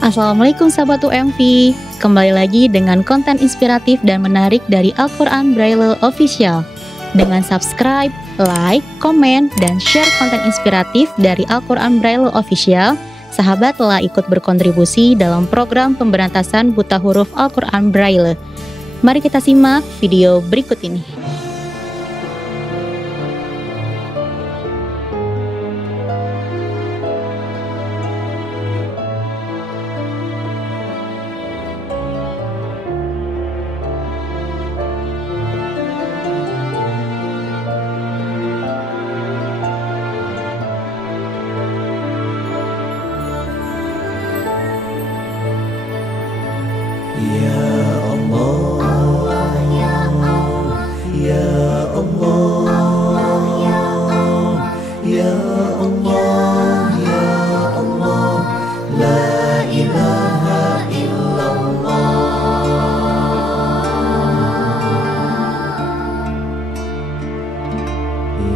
Assalamualaikum sahabat UMV. Kembali lagi dengan konten inspiratif dan menarik dari Al-Quran Braille Official. Dengan subscribe, like, komen, dan share konten inspiratif dari Al-Quran Braille Official, sahabat telah ikut berkontribusi dalam program pemberantasan buta huruf Al-Quran Braille. Mari kita simak video berikut ini. Ya Allah, Ya Allah, Ya Allah, Ya Allah, Ya Allah, La ilaha illallah.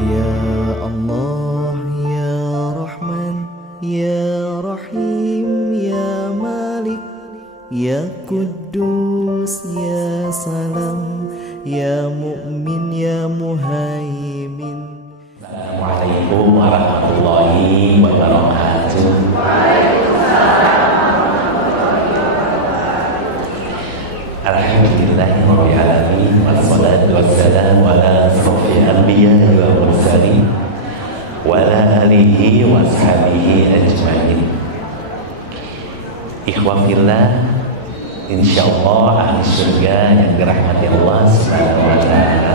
Ya Allah, Ya Rahman, Ya Rahim, Ya Malik, Ya Kudus, Ya Salam, Ya Mu'min, Ya Muhaimin. Assalamualaikum warahmatullahi wabarakatuh. Alhamdulillahirabbil alamin wassalatu wassalamu ala asyrofil anbiya'i wal mursalin wa ala alihi wa ashabihi ajmain. Ikhwafillah, insyaallah ahli surga yang dirahmati Allah Subhanahu wa taala.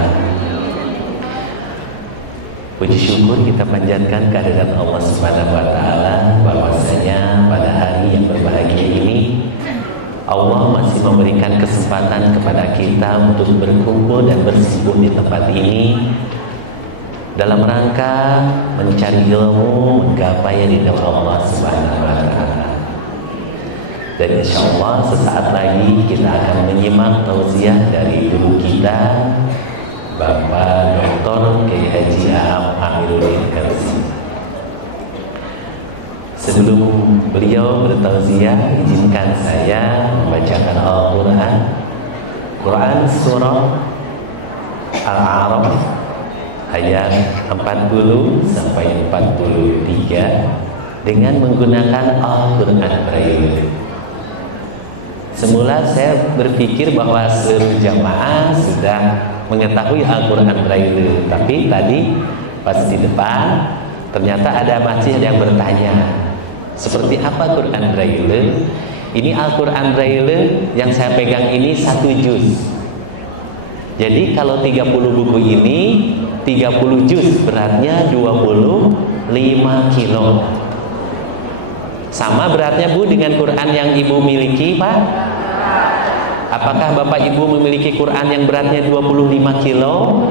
Puji syukur kita panjatkan kehadirat Allah Subhanahu wa taala bahwasanya pada hari yang berbahagia ini Allah masih memberikan kesempatan kepada kita untuk berkumpul dan bersekutu di tempat ini dalam rangka mencari ilmu, menggapai ridha Allah Subhanahu wa taala. Dan insya Allah sesaat lagi kita akan menyimak tausiah dari guru kita, Bapak Dr. Kiai Haji Aam Amiruddin Kersi. Sebelum beliau bertausiah, izinkan saya membacakan Al-Quran. Quran surah Al-A'raf ayat 40 sampai 43 dengan menggunakan Al-Quran Braille. Semula saya berpikir bahwa seluruh jamaah sudah mengetahui Al-Quran Braille, tapi tadi pas di depan ternyata masih ada yang bertanya, seperti apa Quran Braille? Ini Al-Quran Braille yang saya pegang ini 1 juz. Jadi kalau 30 buku ini 30 juz, beratnya 25 kilo. Sama beratnya Bu dengan Quran yang Ibu miliki, Pak? Apakah Bapak Ibu memiliki Quran yang beratnya 25 kilo?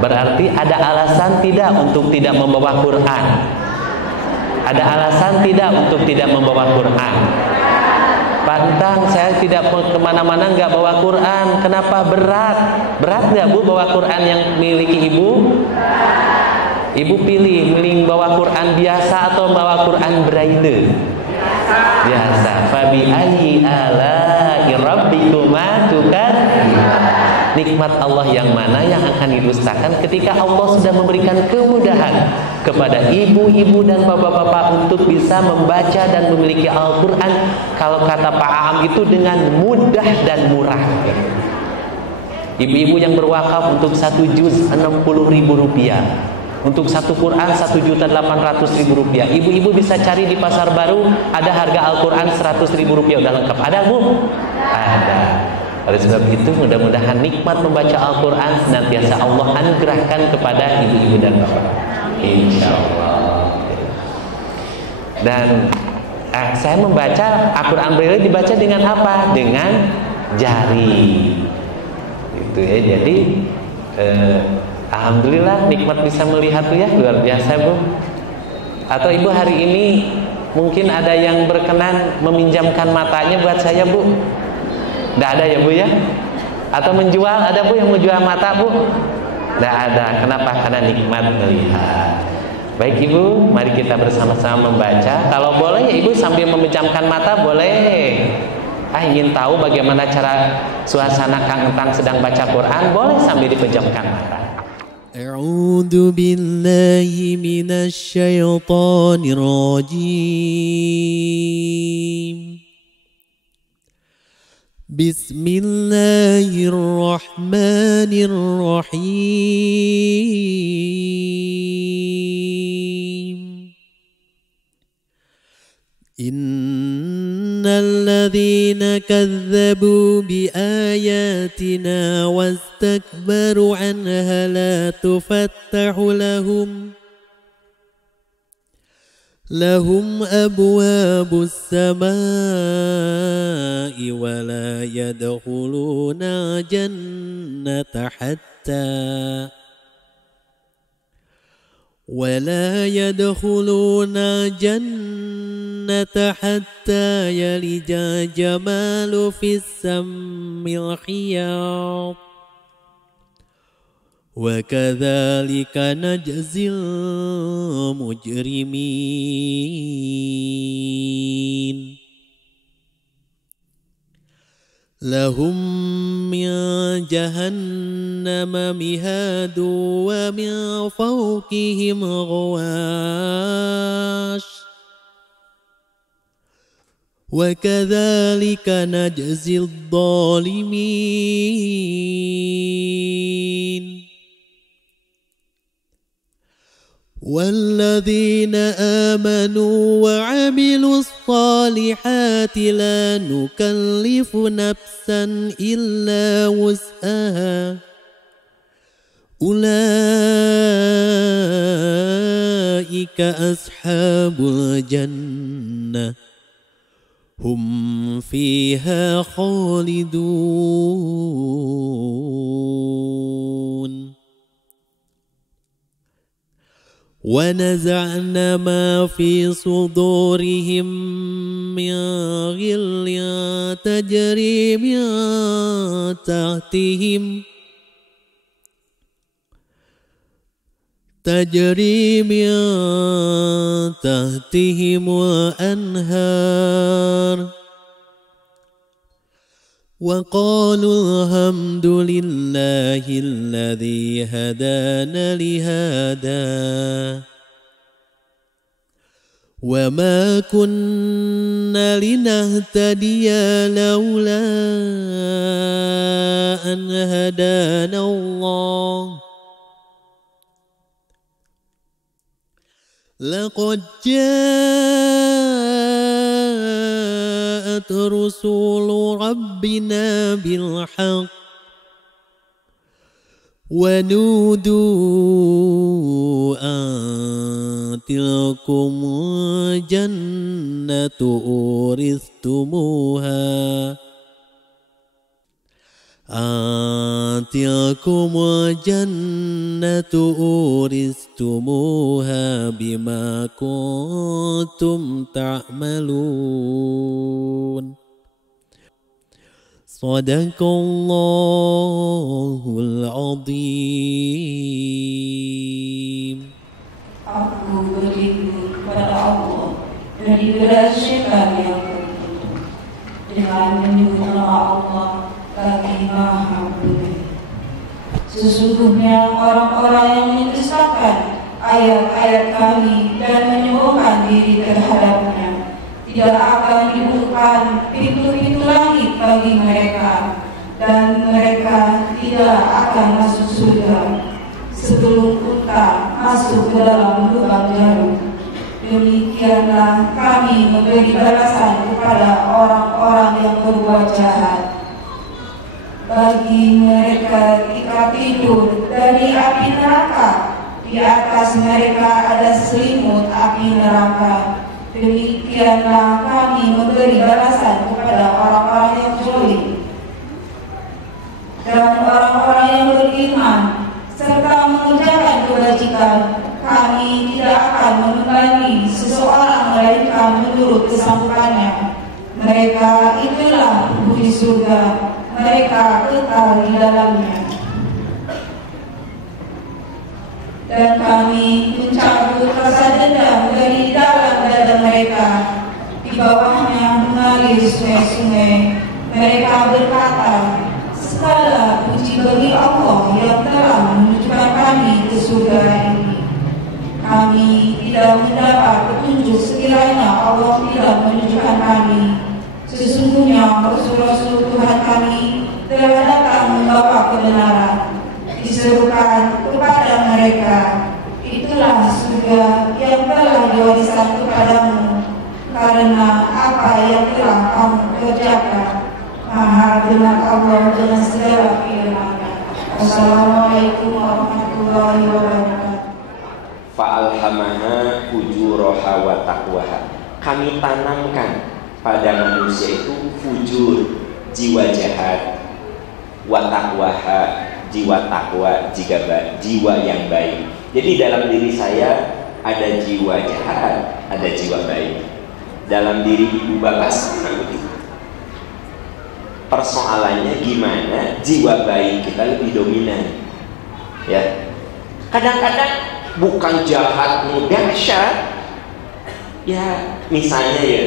Berarti ada alasan tidak untuk tidak membawa Quran? Ada alasan tidak untuk tidak membawa Quran? Pantang, saya tidak kemana-mana nggak bawa Quran. Kenapa? Berat. Berat nggak Bu bawa Quran yang miliki Ibu? Ibu pilih bawa Quran biasa atau bawa Quran Braille? Biasa. Fabi ayyi ala'i rabbikuma tukadziban. Nikmat Allah yang mana yang akan didustakan ketika Allah sudah memberikan kemudahan kepada ibu-ibu dan bapak-bapak untuk bisa membaca dan memiliki Al-Quran, kalau kata Pak Aam itu dengan mudah dan murah. Ibu-ibu yang berwakaf untuk 1 juz 60.000 rupiah, untuk 1 Quran 1.800.000 rupiah. Ibu-ibu bisa cari di Pasar Baru, ada harga Al-Quran 100.000 rupiah udah lengkap. Ada Bu? Ada. Oleh sebab itu mudah-mudahan nikmat membaca Al-Quran senantiasa Allah anugerahkan kepada ibu-ibu dan bapak, insya Allah. Dan saya membaca Al-Quran Braille dibaca dengan apa? Dengan jari. Gitu ya. Jadi alhamdulillah nikmat bisa melihat tuh ya, luar biasa Bu. Atau Ibu hari ini mungkin ada yang berkenan meminjamkan matanya buat saya Bu? Tidak ada ya Bu ya? Atau menjual, ada Bu yang menjual mata Bu? Tidak ada. Kenapa? Karena nikmat melihat. Baik Ibu, mari kita bersama-sama membaca. Kalau boleh ya Ibu sambil memejamkan mata boleh. Ingin tahu bagaimana cara suasana Kang Entang sedang baca Quran, boleh sambil dipejamkan mata. A'udzu billahi minasy syaithanir rajim. Bismillahirrahmanirrahim. Innal ladzina kazzabu bi ayatina wastakbaru anha la tufattahu lahum abwabus samaa'i wa la yadkhuluna jannata hatta yalija jamalu fis sammil khiyat wa kadzalika najzil mujrimin. Lahum min jahannama mihadu wa min fawqihim ghawash wa kadzalika najzil dhalimin. والذين آمنوا وعملوا الصالحات لا نكلف نفسا إلا وسعها أولئك أصحاب الجنة هم فيها خالدون. ونزعنا ما في صدورهم من غل تجري من تحتهم الأنهار وقالوا الحمد لله الذي هدانا لهذا وما كنا لنهتدي لولا أن هدانا الله لقد جاءت رسول ربنا بالحق ونودوا أن تلكم الجنة أورثتموها بما كنتم تعملون. Sadaqallahul azim. Aku berlindung kepada Allah dari belas syaitan yang terkutuk dengan menyebut nama Allah lagi Maha Penyayang. Sesungguhnya orang-orang yang mendustakan ayat-ayat Kami dan menyombongkan diri terhadapnya, tidak akan dibukakan pintu-pintu langit bagi mereka, dan mereka tidak akan masuk surga sebelum unta masuk ke dalam lubang jarum. Demikianlah Kami memberi balasan kepada orang-orang yang berbuat jahat. Bagi mereka ketika tidur dari api neraka, di atas mereka ada selimut api neraka. Demikianlah Kami memberi balasan kepada orang-orang yang zalim. Dan orang-orang yang beriman serta mengerjakan kebajikan, Kami tidak akan membebani seseorang melainkan menurut kesanggupannya. Mereka itulah penghuni surga, mereka kekal di dalamnya. dan kami mencabut rasa dendam dari dalam dada mereka. Di bawahnya mengalir sungai-sungai. Mereka berkata, segala puji bagi Allah yang telah menunjukkan kami ke surga ini. Kami tidak mendapat petunjuk sekiranya Allah tidak menunjukkan kami. Sesungguhnya Rasul-Rasul Tuhan kami telah datang membawa kebenaran. Diserukan kepada mereka, itulah surga yang telah diwariskan kepadamu karena apa yang telah kamu kerjakan. Maha benar Allah dengan segala firman-Nya. Wassalamualaikum warahmatullahi wabarakatuh. Fa'alhamaha fujuraha wa taqwaha. Kami tanamkan pada manusia itu fujur, jiwa jahat, wa taqwaha, jiwa takwa, jiwa yang baik. Jadi dalam diri saya ada jiwa jahat, ada jiwa baik. Dalam diri ibu bapak sama begitu. Persoalannya gimana jiwa baik kita lebih dominan. Ya. Kadang-kadang bukan jahat dahsyat. Ya, misalnya ya,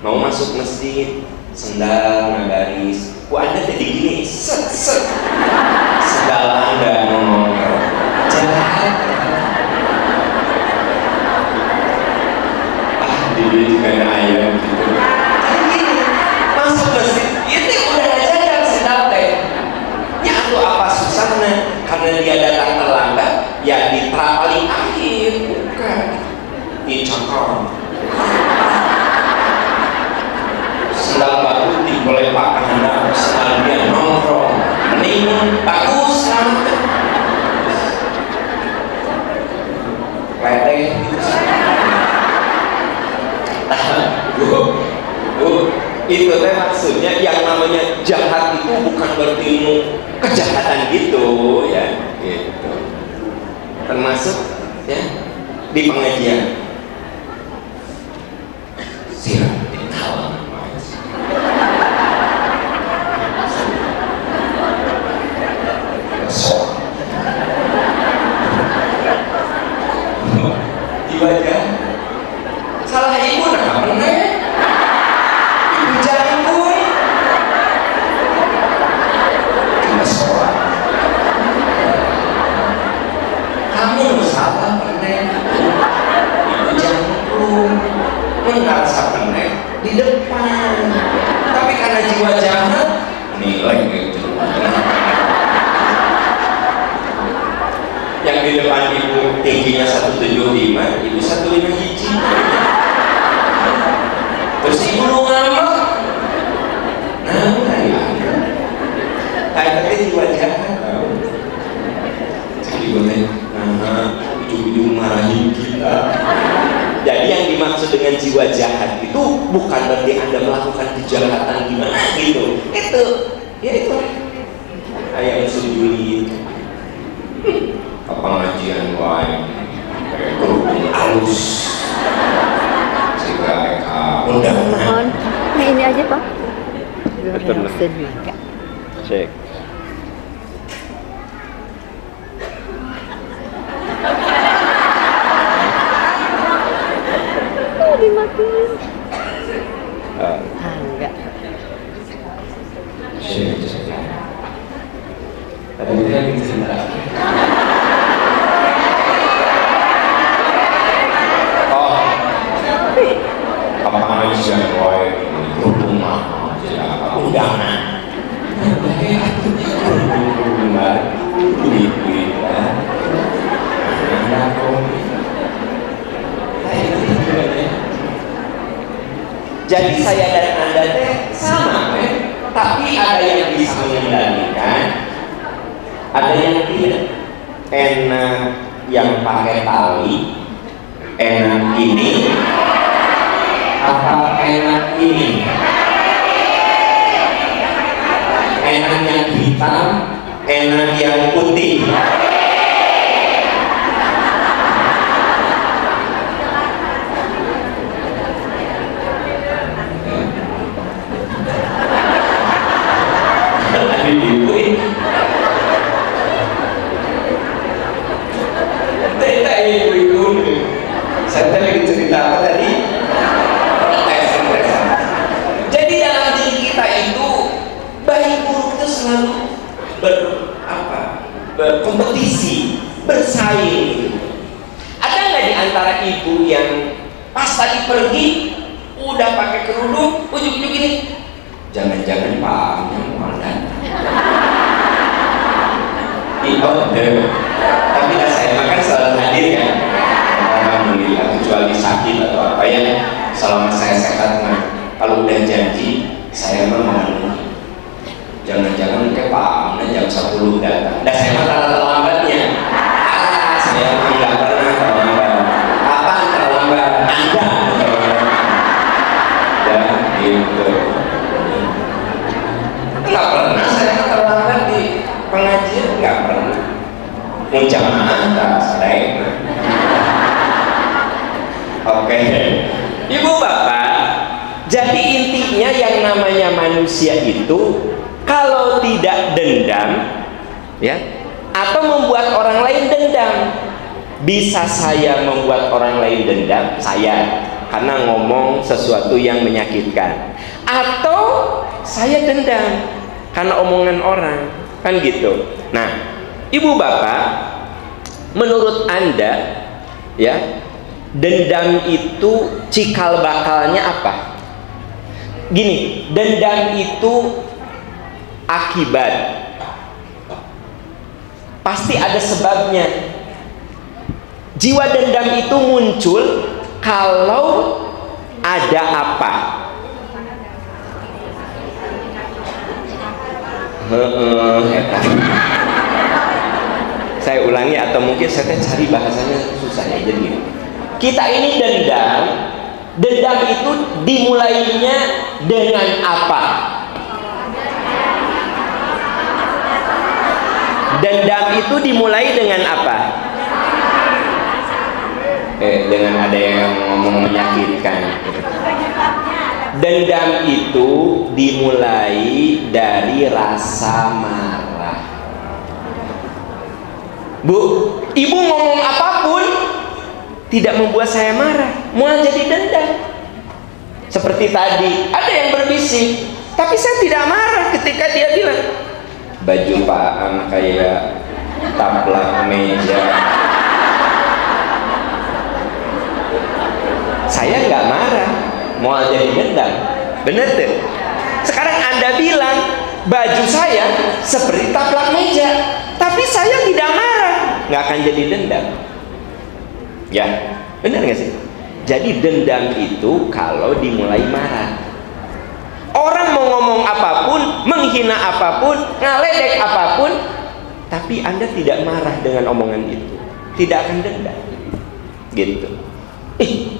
mau masuk masjid, sendal nagaris, Anda jadi gini, set, sendal Anda ngomong jahat. Dulu juga ada ayam gitu. Masuk masjid, ini udah jaga sendal teh. Ya itu apa susahnya? Karena dia datang terlambat, ya di paling akhir, bukan dicongkol. Sendal baru boleh pakai Anda, sendal dia nongkrong, mending bagus selamat. Ledeh. Itu teh maksudnya yang namanya jahat itu bukan berarti kejahatan gitu ya, gitu. Termasuk ya di pengajian sirat dikawal di wajah salah ibu nah bener ibu jangkung kena sholat kamu salah bener ibu jangkung mengerasa bener di depan tapi karena jiwa jahat nilai gitu yang di depan ibu tingginya 175 ibu 151 hiji terus ibu lu ngambek nah ya kayak jiwa jahat jadi boleh ujung-ujung marahin kita. Jadi yang dimaksud dengan jiwa jahat itu bukan berarti Anda melakukan kejahatan gimana gitu. Itu ya itu kayak sujud pengajian wae kerudung halus jika undangan nah ini aja Pak betul cek dimatiin enggak tadi dia yang cerita apa aja boy kerudung mah undangan kerudung duit jadi saya dan Anda teh sama tapi ada yang bisa mengendalikan ada yang tidak. Enak yang pakai tali enak ini apa enak ini? Enak yang hitam, enak yang putih. berkompetisi, bersaing gitu. Ada nggak di antara ibu yang pas tadi pergi udah pakai kerudung, ujuk-ujuk gini, jangan-jangan Pak Amnya mau datang. Tapi saya makan selalu hadir kan, alhamdulillah, kecuali sakit atau apa ya, selama saya sehat. Nah, kalau udah janji saya mau memenuhi. Jangan-jangan kayak Pak Amnya jam 10 datang, dan saya malah terlambatnya. Saya nggak pernah terlambat. Apa terlambat? Anda terlambat. Dan gitu. Nggak pernah saya terlambat di pengajian, nggak pernah. Muncamaah tak selesai. Oke, ibu bapak. Jadi intinya yang namanya manusia itu kalau tidak dendam, ya, atau membuat orang lain dendam. Bisa saya membuat orang lain dendam, saya, karena ngomong sesuatu yang menyakitkan. Atau saya dendam karena omongan orang, kan gitu. Nah, ibu bapak, menurut Anda, ya, dendam itu cikal bakalnya apa? Gini, dendam itu akibat, pasti ada sebabnya. Jiwa dendam itu muncul kalau ada apa? Saya ulangi atau mungkin saya cari bahasanya susah ya. Jadi kita ini dendam. Dendam itu dimulainya dengan apa? Dendam itu dimulai dengan apa? Dengan ada yang ngomong menyakitkan. Dendam itu dimulai dari rasa marah. Bu, ibu ngomong apapun tidak membuat saya marah, mulai jadi dendam. Seperti tadi, ada yang berbisik, tapi saya tidak marah ketika dia bilang, baju Pak An kayak taplak meja. Saya nggak marah, mau jadi dendam. Bener tuh. Sekarang Anda bilang baju saya seperti taplak meja, tapi saya tidak marah, nggak akan jadi dendam. Ya, benar nggak sih? Jadi dendam itu kalau dimulai marah. Orang mau ngomong apapun, menghina apapun, ngaledek apapun, tapi Anda tidak marah dengan omongan itu, tidak akan dendam. Gitu.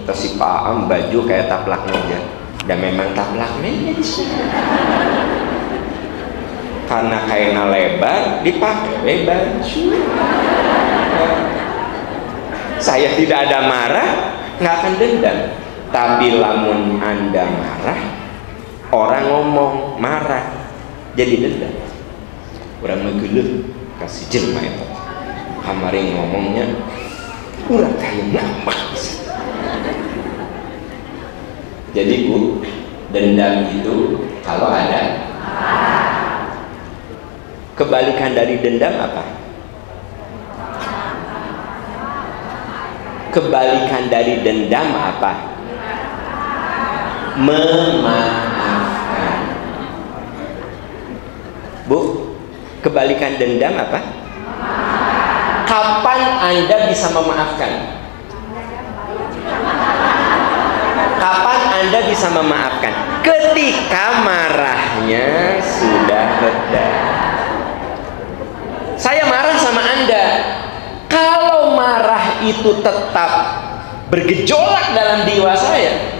Terus si Pak Am baju kayak taplak meja, dan memang taplak meja. Karena kainnya lebar, dipakai baju. Saya tidak ada marah, nggak akan dendam. Tapi lamun Anda marah, orang ngomong marah, jadi dendam. Orang mengeluh, kasih jelma itu. Kamari ngomongnya, kurang kayak nama. Jadi Bu, dendam itu kalau ada, kebalikan dari dendam apa? Kebalikan dari dendam apa? Memaafkan. Bu, kebalikan dendam apa? Kapan Anda bisa memaafkan? Kapan Anda bisa memaafkan? Ketika marahnya sudah reda. Saya marah sama Anda. Kalau marah itu tetap bergejolak dalam jiwa saya,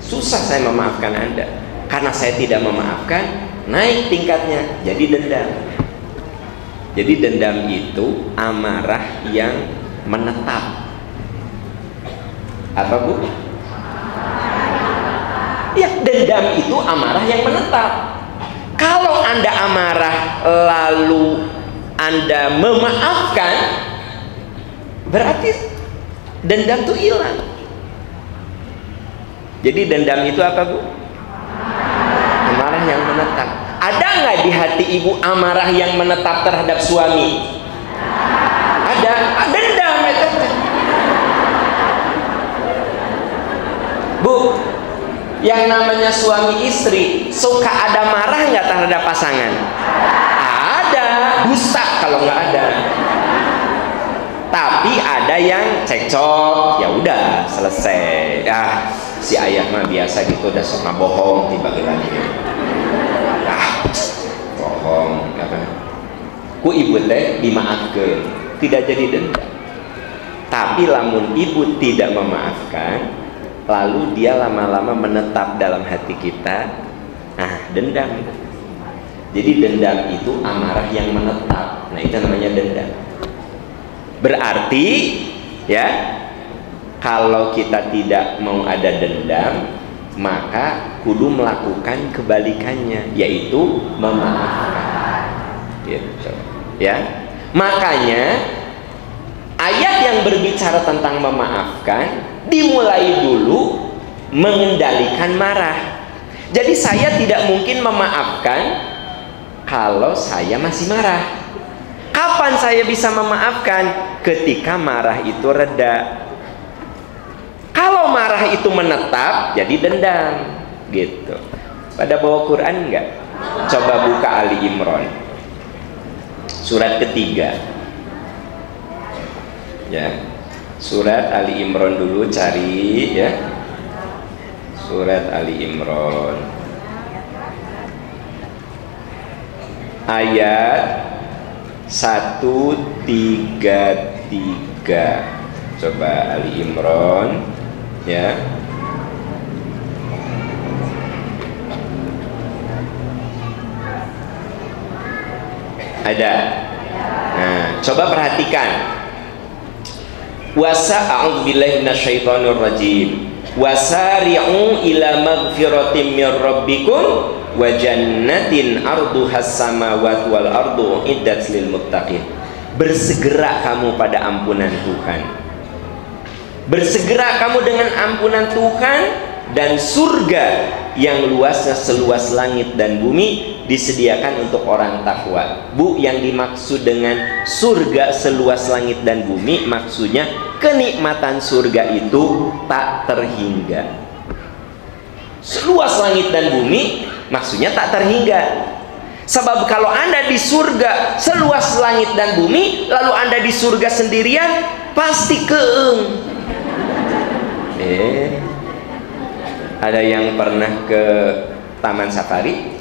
susah saya memaafkan Anda. Karena saya tidak memaafkan, naik tingkatnya jadi dendam. Jadi dendam itu amarah yang menetap. Apa Bu? Ya, dendam itu amarah yang menetap. Kalau Anda amarah lalu Anda memaafkan, berarti dendam itu hilang. Jadi dendam itu apa Bu? Amarah yang menetap. Ada nggak di hati ibu amarah yang menetap terhadap suami? Yang namanya suami istri suka ada marah nggak terhadap pasangan? Ada, dusta kalau nggak ada. Tapi ada yang cekcok, ya udah selesai. Si ayah mah biasa gitu, udah suka bohong dibagi lagi. Bohong, apa? Ku ibu teh dimaafkan, tidak jadi dendam. Tapi lamun ibu tidak memaafkan, lalu dia lama-lama menetap dalam hati kita, dendam. Jadi dendam itu amarah yang menetap. Nah, itu namanya dendam. Berarti ya, kalau kita tidak mau ada dendam, maka kudu melakukan kebalikannya, yaitu memaafkan. Gitu. Ya. Makanya ayat yang berbicara tentang memaafkan dimulai dulu mengendalikan marah. Jadi saya tidak mungkin memaafkan kalau saya masih marah. Kapan saya bisa memaafkan? Ketika marah itu reda. Kalau marah itu menetap, jadi dendam, gitu. Pada bawa Quran enggak? Coba buka Ali Imran, surat ketiga. Ya, surat Ali Imran dulu, cari ya. Surat Ali Imran, ayat 133. Coba Ali Imran ya. Ada. Nah, coba perhatikan. A'udzubillahi minasyaitonir rajim. Wasari'u ila magfiratin mir rabbikum wa jannatin arduhas samawati wal ardu iddat lil muttaqin. Bersegera kamu pada ampunan Tuhan. Bersegera kamu dengan ampunan Tuhan, dan surga yang luasnya seluas langit dan bumi disediakan untuk orang takwa. Bu, yang dimaksud dengan surga seluas langit dan bumi, maksudnya kenikmatan surga itu tak terhingga. Seluas langit dan bumi maksudnya tak terhingga. Sebab kalau Anda di surga seluas langit dan bumi, lalu Anda di surga sendirian, pasti keeng. Ada yang pernah ke Taman Safari,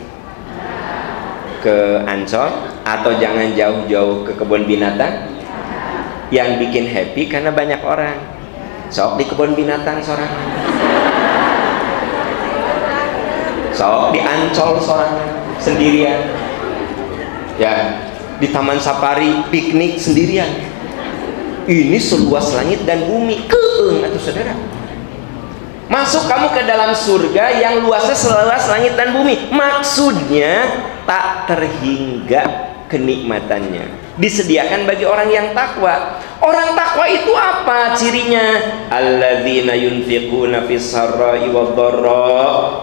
ke Ancol, atau jangan jauh-jauh ke kebun binatang? Yang bikin happy karena banyak orang. Sok di kebun binatang seorang, sok di Ancol seorang sendirian, ya di Taman Safari piknik sendirian. Ini seluas langit dan bumi, keeng atuh saudara. Masuk kamu ke dalam surga yang luasnya seluas langit dan bumi, maksudnya tak terhingga kenikmatannya, disediakan bagi orang yang takwa. Orang takwa itu apa cirinya? Alladzina yunfiquna fis sarra'i wad dharra,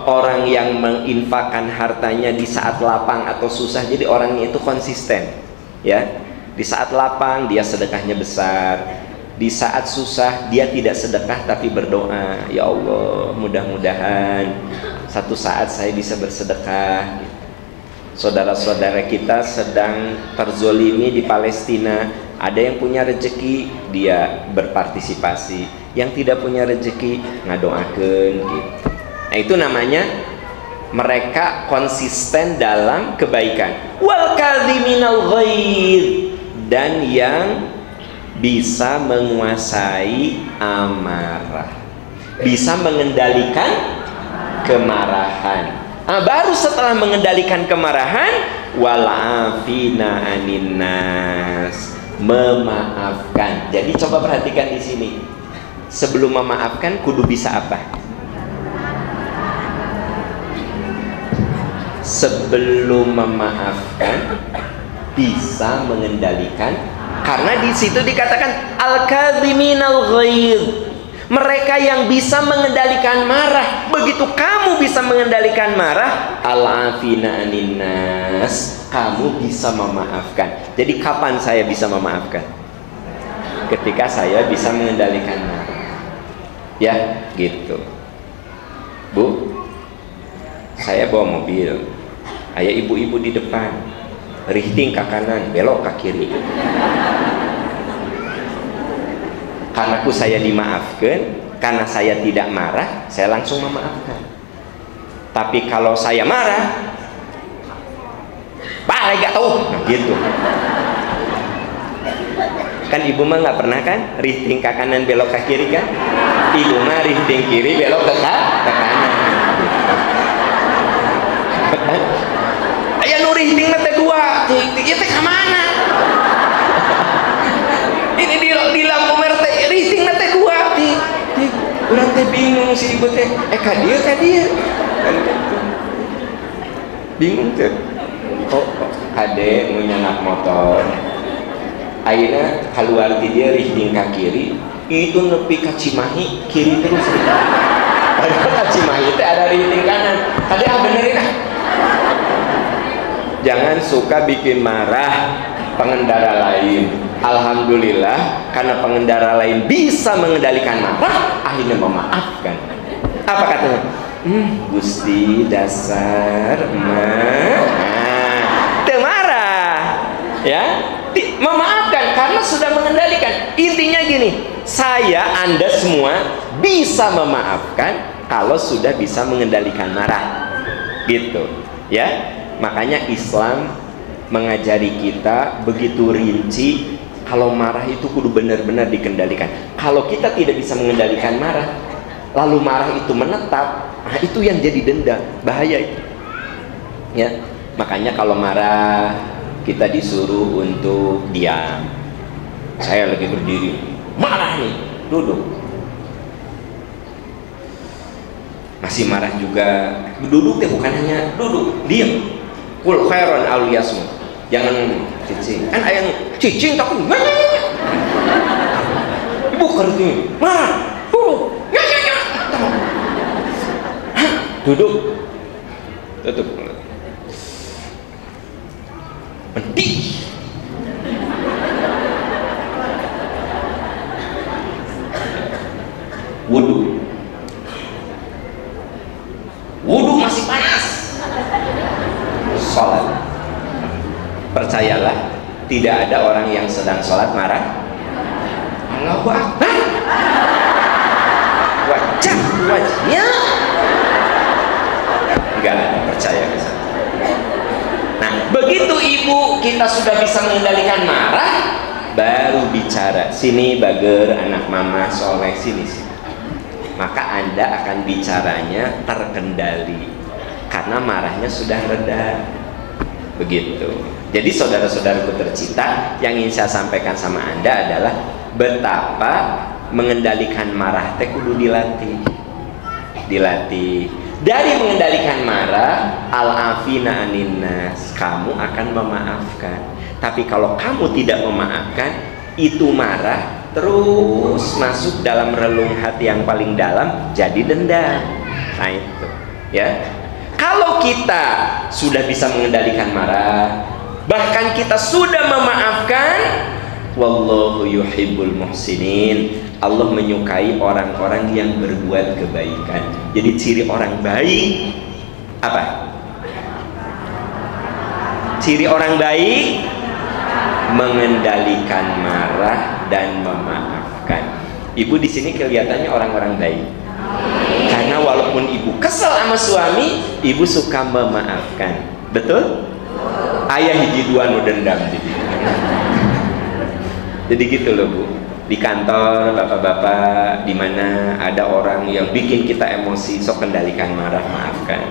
orang yang menginfakkan hartanya di saat lapang atau susah. Jadi orangnya itu konsisten, ya. Di saat lapang dia sedekahnya besar, di saat susah dia tidak sedekah tapi berdoa, ya Allah, mudah-mudahan satu saat saya bisa bersedekah. Saudara-saudara kita sedang terzolimi di Palestina, ada yang punya rezeki dia berpartisipasi, yang tidak punya rezeki ngadoakeun gitu. Nah, itu namanya mereka konsisten dalam kebaikan. Wal kadhiminal ghaidh, dan yang bisa menguasai amarah, bisa mengendalikan kemarahan. Baru setelah mengendalikan kemarahan, wal'afina anin nas, memaafkan. Jadi coba perhatikan di sini. Sebelum memaafkan kudu bisa apa? Sebelum memaafkan bisa mengendalikan. Karena di situ dikatakan al-kadhiminal ghaidh, mereka yang bisa mengendalikan marah. Begitu kamu bisa mengendalikan marah, al-afina anin nas, kamu bisa memaafkan. Jadi kapan saya bisa memaafkan? Ketika saya bisa mengendalikan marah. Ya, gitu. Bu, Saya bawa mobil, aya ibu-ibu di depan, rihting ke kanan, belok ke kiri. Karena saya dimaafkan, karena saya tidak marah, saya langsung memaafkan. Tapi kalau saya marah, balik gak tahu, nah gitu. Kan ibu mah nggak pernah kan rihting ke kanan belok ke kiri kan? Ibu mah rihting kiri belok ke kanan. Aya nu rihting teh dua, ieu teh ka mana? Ini di lampu merah teh rihting teh dua, urang teh bingung si ibu teh. Ka dieu kan gitu. Bingung teh. Oh, ade nu nyanak motor. Ayeuna keluar di dia rihting ke kiri, itu nepi ka Cimahi kiri terus. Padahal ka Cimahi teh ada rihting kanan. Tadi benerin ah. Jangan suka bikin marah pengendara lain. Alhamdulillah karena pengendara lain bisa mengendalikan marah, akhirnya memaafkan. Apa katanya? Gusti dasar mah. Teu marah. Ya. Memaafkan karena sudah mengendalikan. Intinya gini, saya, Anda semua bisa memaafkan kalau sudah bisa mengendalikan marah, gitu ya. Makanya Islam mengajari kita begitu rinci, kalau marah itu kudu benar-benar dikendalikan. Kalau kita tidak bisa mengendalikan marah, lalu marah itu menetap, nah itu yang jadi dendam, bahaya itu ya. Makanya kalau marah kita disuruh untuk diam. Saya lagi berdiri, marah nih, duduk. Masih marah juga, duduk deh, bukan hanya duduk, diam. Kul khairon awliyasmu, jangan cicing. Kan ayang cicing tapi ibu kerti, marah, duduk, tutup. Mending wudhu masih panas, sholat. Percayalah, tidak ada orang yang sedang sholat marah. Allahu Akbar, wajahnya enggak ada, percaya ke sana. Nah, begitu ibu kita sudah bisa mengendalikan marah, baru bicara. Sini bager anak mama soleh, sini. Maka Anda akan bicaranya terkendali karena marahnya sudah reda. Begitu. Jadi saudara-saudaraku tercinta, yang ingin saya sampaikan sama Anda adalah betapa mengendalikan marah teh kudu dilatih. Dari mengendalikan marah, al-afina aninnas, kamu akan memaafkan. Tapi kalau kamu tidak memaafkan, itu marah terus masuk dalam relung hati yang paling dalam, jadi dendam. Nah itu, ya. Kalau kita sudah bisa mengendalikan marah, bahkan kita sudah memaafkan, wallahu yuhibbul muhsinin. Allah menyukai orang-orang yang berbuat kebaikan. Jadi ciri orang baik apa? Ciri orang baik mengendalikan marah dan memaafkan. Ibu di sini kelihatannya orang-orang baik. Karena walaupun ibu kesel sama suami, ibu suka memaafkan. Betul? Ayah hiji dua nu dendam. Jadi gitu loh Bu. Di kantor, bapak-bapak, di mana ada orang yang bikin kita emosi, sok kendalikan marah, maafkan.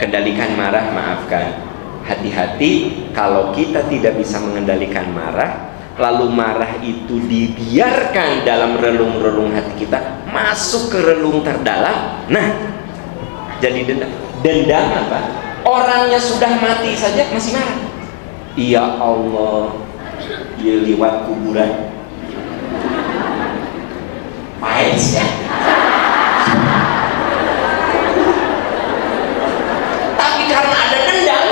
Kendalikan marah, maafkan. Hati-hati kalau kita tidak bisa mengendalikan marah, lalu marah itu dibiarkan dalam relung-relung hati kita, masuk ke relung terdalam. Nah, jadi dendam. Dendam apa? Orangnya sudah mati saja masih marah. Ya Allah, dia lewat kuburan. Pahit ya. Tapi karena ada dendam,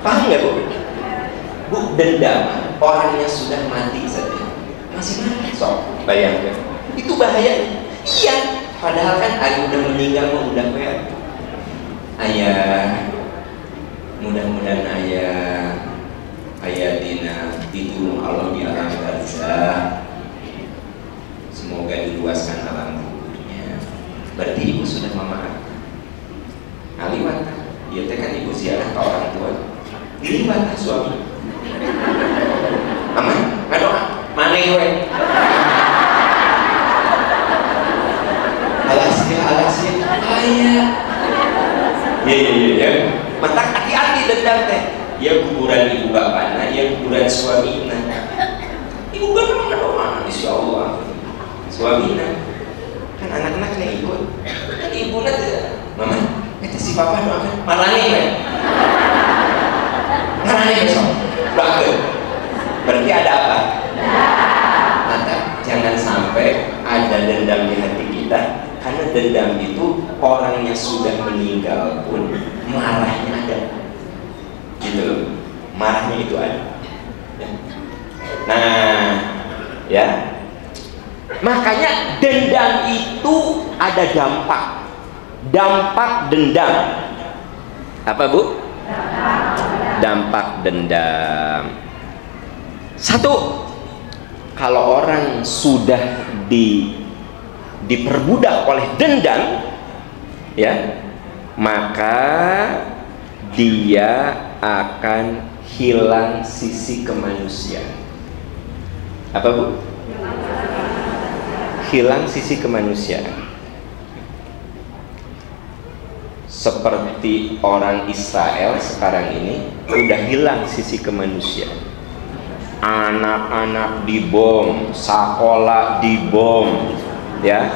paham nggak Bu? Bu, dendam orangnya sudah mati saja masih marah. So, bayangkan itu bahaya. Iya, padahal kan hari udah meninggal mau udah kayak ayah, mudah-mudahan ayah dina ditulung Allah di alam barzah, semoga diluaskan alam kuburnya. Berarti ibu sudah memaafkan. Nah, liwat, ya teh kan ibu ziarah ke orang tua, liwat suami. Aman, ngadoa, mana gue? Alasin, ayah. Ya. Matak hati-hati dendam teh. Ya kuburan ibu bapakna, ya kuburan suamina. Ibu bapak ngadoa, insya Allah. Suamina, kan anak-anaknya ikut. Kan ibu nanti, mama, itu si papa doakan, marane kan? Marane besok, doakan. Berarti ada apa? Maka jangan sampai ada dendam di hati kita, karena dendam itu orangnya sudah meninggal pun marahnya ada, gitu. Marahnya itu ada. Nah, ya. Makanya dendam itu ada dampak dendam. Apa Bu? Dampak dendam. Satu, kalau orang sudah diperbudak oleh dendam, ya, maka dia akan hilang sisi kemanusiaan. Apa Bu? Hilang sisi kemanusiaan. Seperti orang Israel sekarang ini udah hilang sisi kemanusiaan. Anak-anak dibom, sekolah dibom, ya,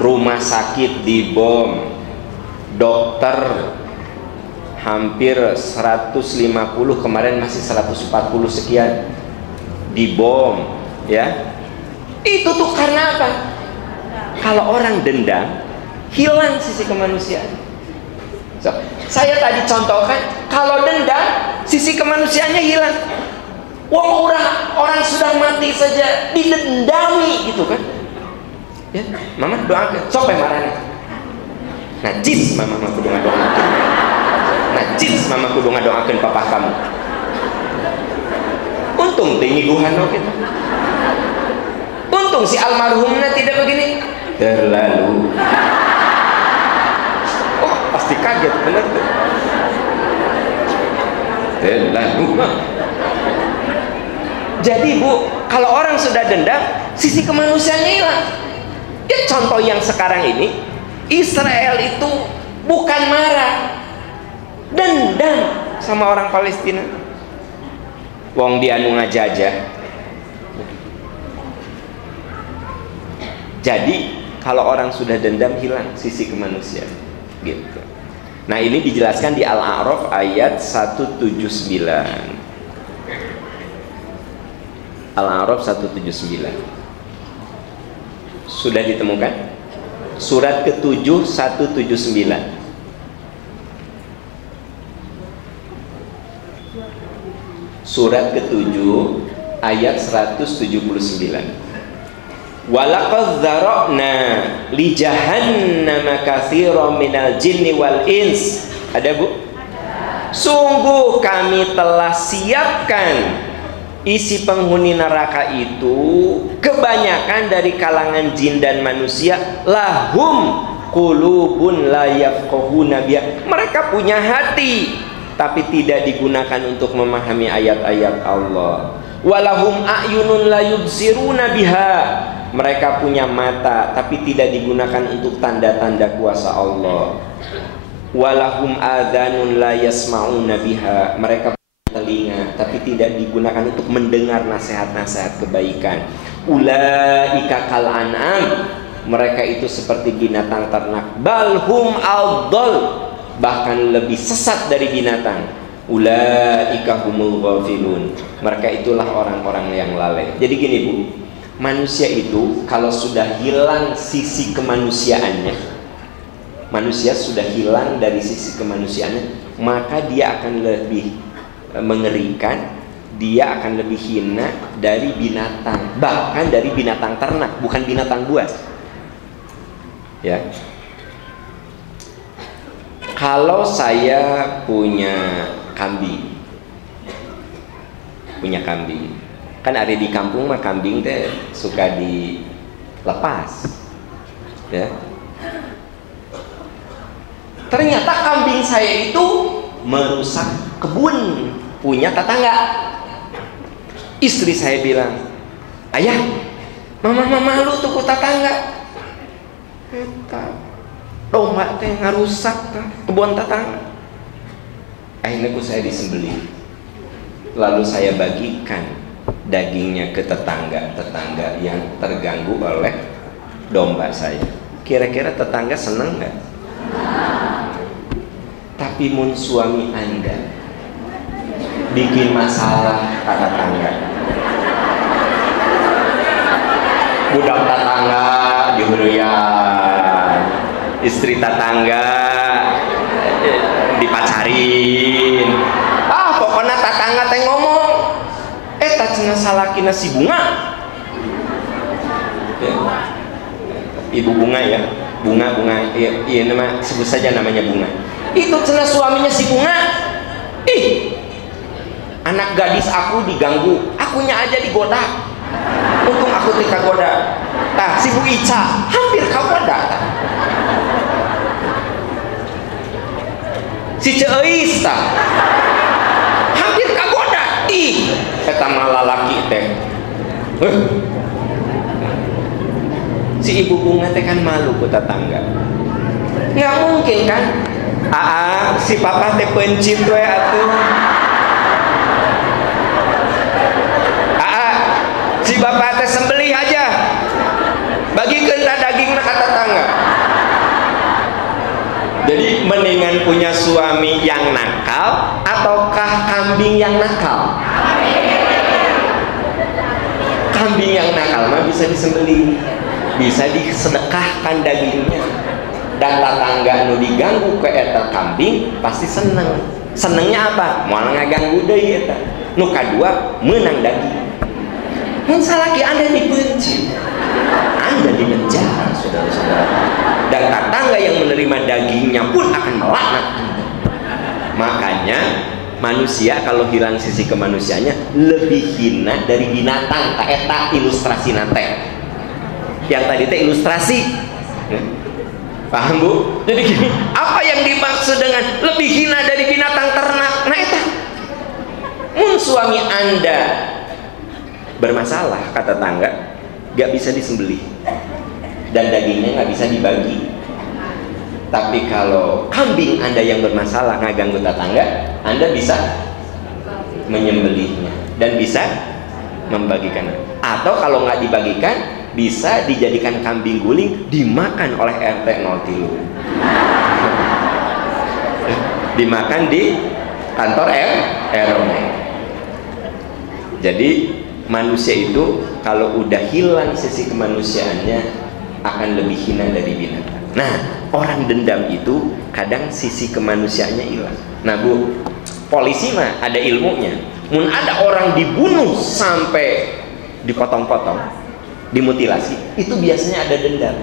rumah sakit dibom, dokter hampir 150, kemarin masih 140 sekian dibom, ya. Itu tuh karena apa? Kalau orang dendam, hilang sisi kemanusiaan. So, saya tadi contohkan, kalau dendam, sisi kemanusiaannya hilang. Wong orang sudah mati saja didendami gitu kan? Ya, mama doakan, sok marane. Najis mama kudu ngadoakeun. Najis mama kudu ngadoakeun papa kamu. Untung tinggi guhan kita. Untung si almarhumnya tidak begini. Terlalu. Oh, pasti kaget benar tuh. Terlalu. Jadi Bu, kalau orang sudah dendam, sisi kemanusiaannya hilang. Ya contoh yang sekarang ini, Israel itu bukan marah, dendam sama orang Palestina. Wong dia anu ngajajah. Jadi kalau orang sudah dendam, hilang sisi kemanusiaan, gitu. Nah ini dijelaskan di Al-A'raf ayat 179. Al-A'raf 179 sudah ditemukan? Surat ke-7 179. Surat ke-7 ayat 179. Walaqad dzara'na li jahannama katsiran minal jinni wal ins. Ada Bu? Sungguh kami telah siapkan isi penghuni neraka itu kebanyakan dari kalangan jin dan manusia. Lahum qulubun la yafqahuna biha. Mereka punya hati tapi tidak digunakan untuk memahami ayat-ayat Allah. Walahum a'yunun la yubsiruna biha. Mereka punya mata tapi tidak digunakan untuk tanda-tanda kuasa Allah. Walahum adhanun la yasma'una biha. Mereka telinga tapi tidak digunakan untuk mendengar nasihat-nasihat kebaikan. Ulaika kal an'am, mereka itu seperti binatang ternak. Balhum adall, bahkan lebih sesat dari binatang. Ulaika humul ghafilun, mereka itulah orang-orang yang lalai. Jadi gini Bu, manusia itu kalau sudah hilang sisi kemanusiaannya, manusia sudah hilang dari sisi kemanusiaannya, maka dia akan lebih mengerikan, dia akan lebih hina dari binatang, bahkan dari binatang ternak, bukan binatang buas. Ya. Kalau saya punya kambing, kan ada di kampung mah kambing teh suka dilepas, ya. Ternyata kambing saya itu merusak kebun punya tetangga. Istri saya bilang, ayah, mama malu tuh ku tetangga. Domba teh ngarusak kebun tetangga. Akhirnya ku saya disembelih. Lalu saya bagikan dagingnya ke tetangga yang terganggu oleh domba saya. Kira-kira tetangga seneng nggak? Tapi mun suami Anda bikin masalah ke tetangga, budak tetangga dihurian, istri tetangga dipacarin, pokoknya tetangga teh ngomong, tak cenah salakina si Bunga, ya. Ibu Bunga ya, bunga, iya nama sebut saja namanya Bunga. Itu cenah suaminya si Bunga, anak gadis aku diganggu, akunya aja digoda, untung aku tidak goda. Tah si Bu Ica hampir kagoda. Si Ceis tah hampir kagoda. Eta mah lalaki teh. Si Ibu Bunga teh kan malu ku tetangga. Nggak mungkin kan? Si papa teh pencit we atuh. Si bapak teh sembelih aja. Bagikeun ta dagingna ka tetangga. Jadi mendingan punya suami yang nakal ataukah kambing yang nakal? Kambing yang nakal mah bisa disembelih, bisa disedekahkan dagingnya. Dan tetangga nu diganggu ke eta kambing pasti seneng. Senengnya apa? Moal ngaganggu deui eta. Nu kadua meunang daging. Mun salaki Anda dibenci, Anda dipenjara, saudara-saudara. Dan tetangga yang menerima dagingnya pun akan melaknat Anda. Makanya manusia kalau hilang sisi kemanusiaannya lebih hina dari binatang. Eta ilustrasi nate. Yang tadi teh ilustrasi. Paham Bu? Jadi gini, apa yang dimaksud dengan lebih hina dari binatang ternak? Nah eta. Mun suami Anda bermasalah kata tetangga, gak bisa disembelih dan dagingnya gak bisa dibagi. Tapi kalau kambing Anda yang bermasalah ngaganggu tetangga, Anda bisa menyembelihnya dan bisa membagikan. Atau kalau nggak dibagikan, bisa dijadikan kambing guling dimakan oleh RT 03. Dimakan di kantor RW. Jadi manusia itu kalau udah hilang sisi kemanusiaannya akan lebih hina dari binatang. Nah, orang dendam itu kadang sisi kemanusiaannya hilang. Nah Bu, polisi mah ada ilmunya. Mun ada orang dibunuh sampai dipotong-potong, dimutilasi, itu biasanya ada dendam.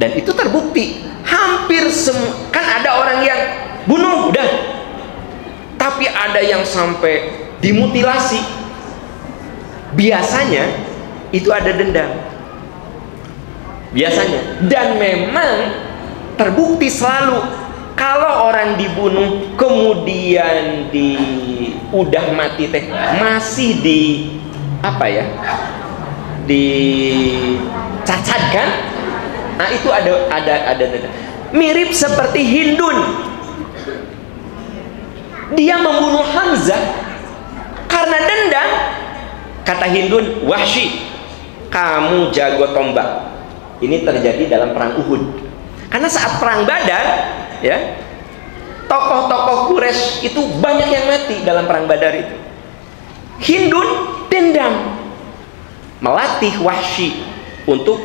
Dan itu terbukti. Hampir semua, kan ada orang yang bunuh udah, tapi ada yang sampai dimutilasi. Biasanya itu ada dendam. Biasanya. Dan memang terbukti selalu kalau orang dibunuh kemudian udah mati teh masih dicacatkan. Nah, itu ada dendam. Mirip seperti Hindun. Dia membunuh Hamzah karena dendam. Kata Hindun, Wahsy, kamu jago tombak. Ini terjadi dalam perang Uhud. Karena saat perang Badar, ya, tokoh-tokoh Quraisy itu banyak yang mati dalam perang Badar itu. Hindun dendam, melatih Wahsy untuk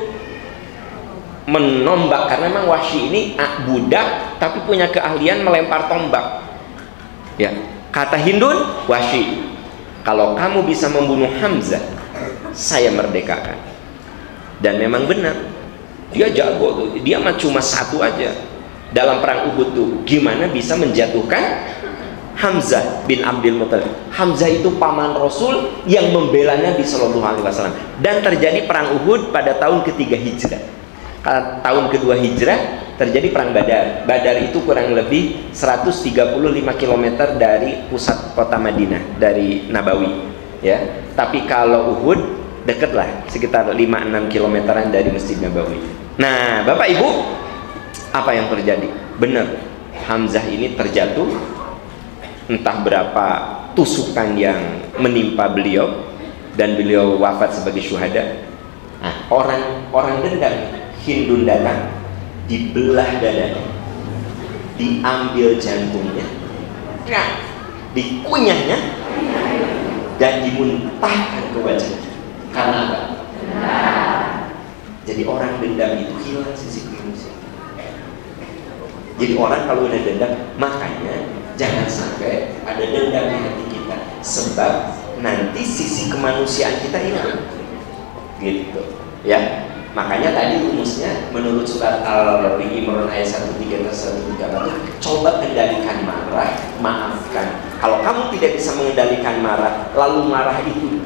menombak, karena memang Wahsy ini budak tapi punya keahlian melempar tombak. Ya, kata Hindun, Wahsy, kalau kamu bisa membunuh Hamzah, saya merdekakan. Dan memang benar, dia jago tuh. Dia mah cuma satu aja, dalam perang Uhud tuh gimana bisa menjatuhkan Hamzah bin Abdul Muthalib. Hamzah itu paman Rasul yang membela Nabi Shallallahu Alaihi Wasallam. Dan terjadi perang Uhud pada tahun ketiga Hijrah. Tahun kedua Hijrah terjadi perang Badar. Badar itu kurang lebih 135 km dari pusat kota Madinah, dari Nabawi, ya. Tapi kalau Uhud deket lah, sekitar 5-6 kilometeran dari Masjid Nabawi. Nah, Bapak Ibu, apa yang terjadi? Benar, Hamzah ini terjatuh, entah berapa tusukan yang menimpa beliau, dan beliau wafat sebagai syuhada. Nah, orang dendam, Hindun datang, dibelah dadanya, diambil jantungnya, dikunyahnya, dan dimuntahkan ke wajahnya. Karena apa? Jadi orang dendam itu hilang sisi manusia. Jadi orang kalau udah dendam, makanya jangan sampai ada dendam di hati kita, sebab nanti sisi kemanusiaan kita hilang. Gitu, ya. Makanya tadi rumusnya menurut surat Al-Imran ayat 133 coba kendalikan marah, maafkan. Kalau kamu tidak bisa mengendalikan marah, lalu marah itu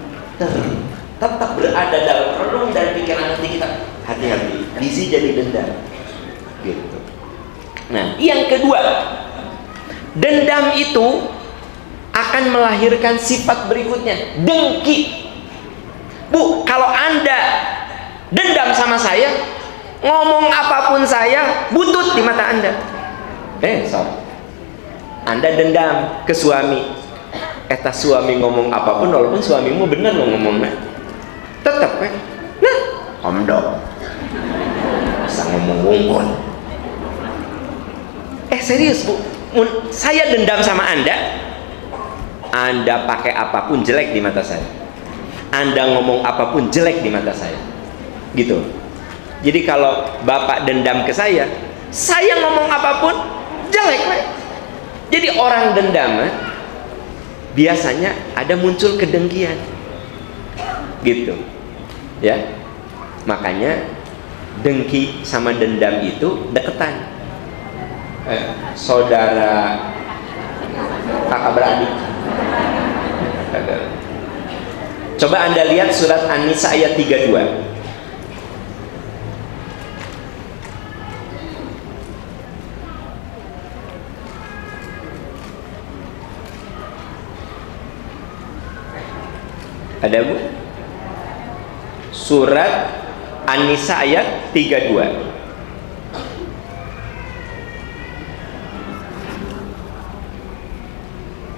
tetap berada dalam relung dan pikiran hati kita, hati-hati, bisa jadi dendam. Gitu. Nah, yang kedua, dendam itu akan melahirkan sifat berikutnya, dengki. Bu, kalau Anda dendam sama saya, ngomong apapun saya butut di mata Anda. Sorry. Anda dendam ke suami, eta suami ngomong apapun, walaupun suamimu benar lo ngomongnya, tetap nah, omdok bisa ngomong wongkon. Serius Bu, saya dendam sama Anda pakai apapun jelek di mata saya, Anda ngomong apapun jelek di mata saya, gitu. Jadi kalau Bapak dendam ke saya ngomong apapun jelek. Jadi orang dendam biasanya ada muncul kedengkian, gitu, ya. Makanya dengki sama dendam itu deketan. Saudara kakak beradik. Coba Anda lihat surat An-Nisa ayat 32. Ada Bu? Surat An-Nisa ayat 32.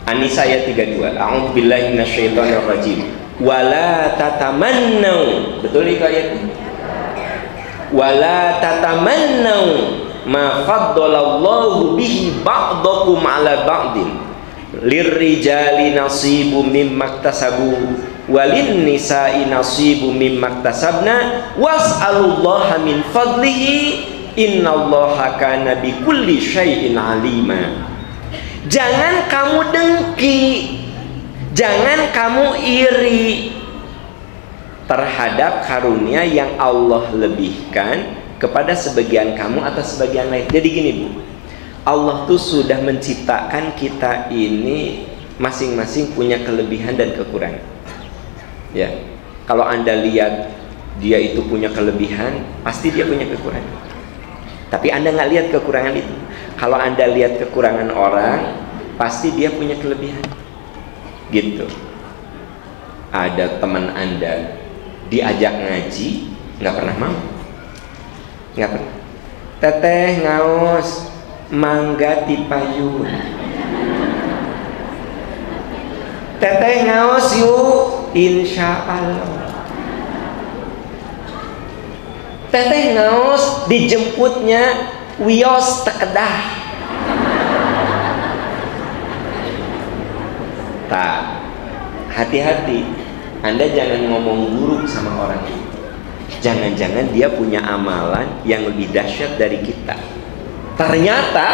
An-Nisa ayat 32. A'udzubillahi minasyaitonir rajim. Wala tatamannau. Betul itu ayatnya? Wala tatamannau ma faddalallahu bihi ba'dakum 'ala ba'din. Lirrijali nasibu mimma iktasabu walin nisa'i nasibu mimma iktasabna was'alullaha min fadlihi innallaha kana bikulli syai'in 'alima. Jangan kamu dengki, jangan kamu iri terhadap karunia yang Allah lebihkan kepada sebagian kamu atas sebagian lain. Jadi gini Bu, Allah tuh sudah menciptakan kita ini masing-masing punya kelebihan dan kekurangan. Ya, kalau Anda lihat dia itu punya kelebihan, pasti dia punya kekurangan. Tapi Anda nggak lihat kekurangan itu. Kalau Anda lihat kekurangan orang, pasti dia punya kelebihan. Gitu. Ada teman Anda diajak ngaji, nggak pernah mau. Nggak pernah. Teteh ngaos mangga tipayun. Teteh ngaos yuk, insya Allah. Teteh ngaos dijemputnya wios tekedah. Tak, hati-hati. Anda jangan ngomong buruk sama orang itu. Jangan-jangan dia punya amalan yang lebih dahsyat dari kita. Ternyata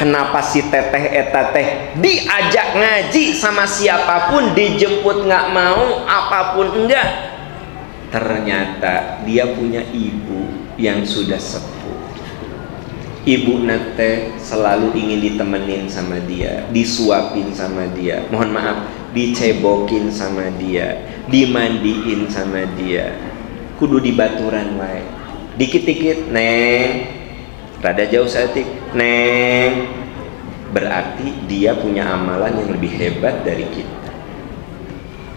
kenapa si teteh etateh diajak ngaji sama siapapun, dijemput nggak mau, apapun enggak. Ternyata dia punya ibu yang sudah sepuh. ibu nate selalu ingin ditemenin sama dia, disuapin sama dia, mohon maaf, dicebokin sama dia, dimandiin sama dia, kudu dibaturan wae, dikit-dikit neng, rada jauh satik neng, berarti dia punya amalan yang lebih hebat dari kita.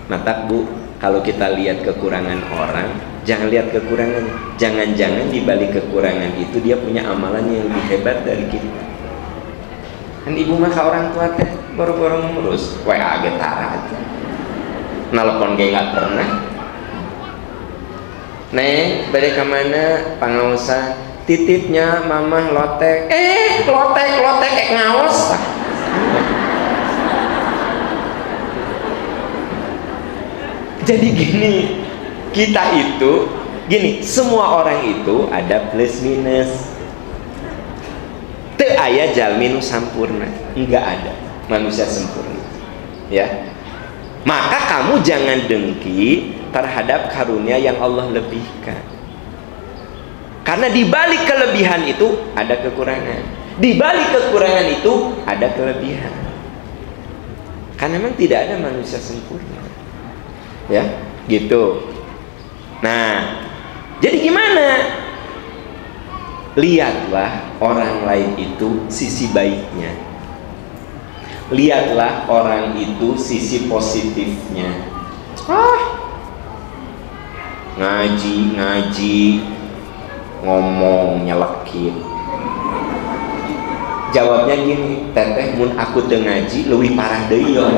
Mata bu, kalau kita lihat kekurangan orang, jangan lihat kekurangan. Jangan-jangan di balik kekurangan itu dia punya amalan yang lebih hebat dari kita. Kan ibu mah orang tua teh boro-boro ngurus, WA getara aja. Nelpon ge nggak pernah. Neng, bade ka mana? Pangaosan, titipnya mamah lotek. Lotek kayak ngaos. Jadi gini, kita itu gini, semua orang itu ada plus minus. Teu aya jalmi nu sampurna, enggak ada manusia sempurna. Ya. Maka kamu jangan dengki terhadap karunia yang Allah lebihkan. Karena di balik kelebihan itu ada kekurangan. Di balik kekurangan itu ada kelebihan. Karena memang tidak ada manusia sempurna. Ya, gitu. Nah, jadi gimana? Lihatlah orang lain itu sisi baiknya. Lihatlah orang itu sisi positifnya. Ngaji, ngomong nyelekit. Jawabnya gini, teteh mun aku teu ngaji leuwih parah deui ya.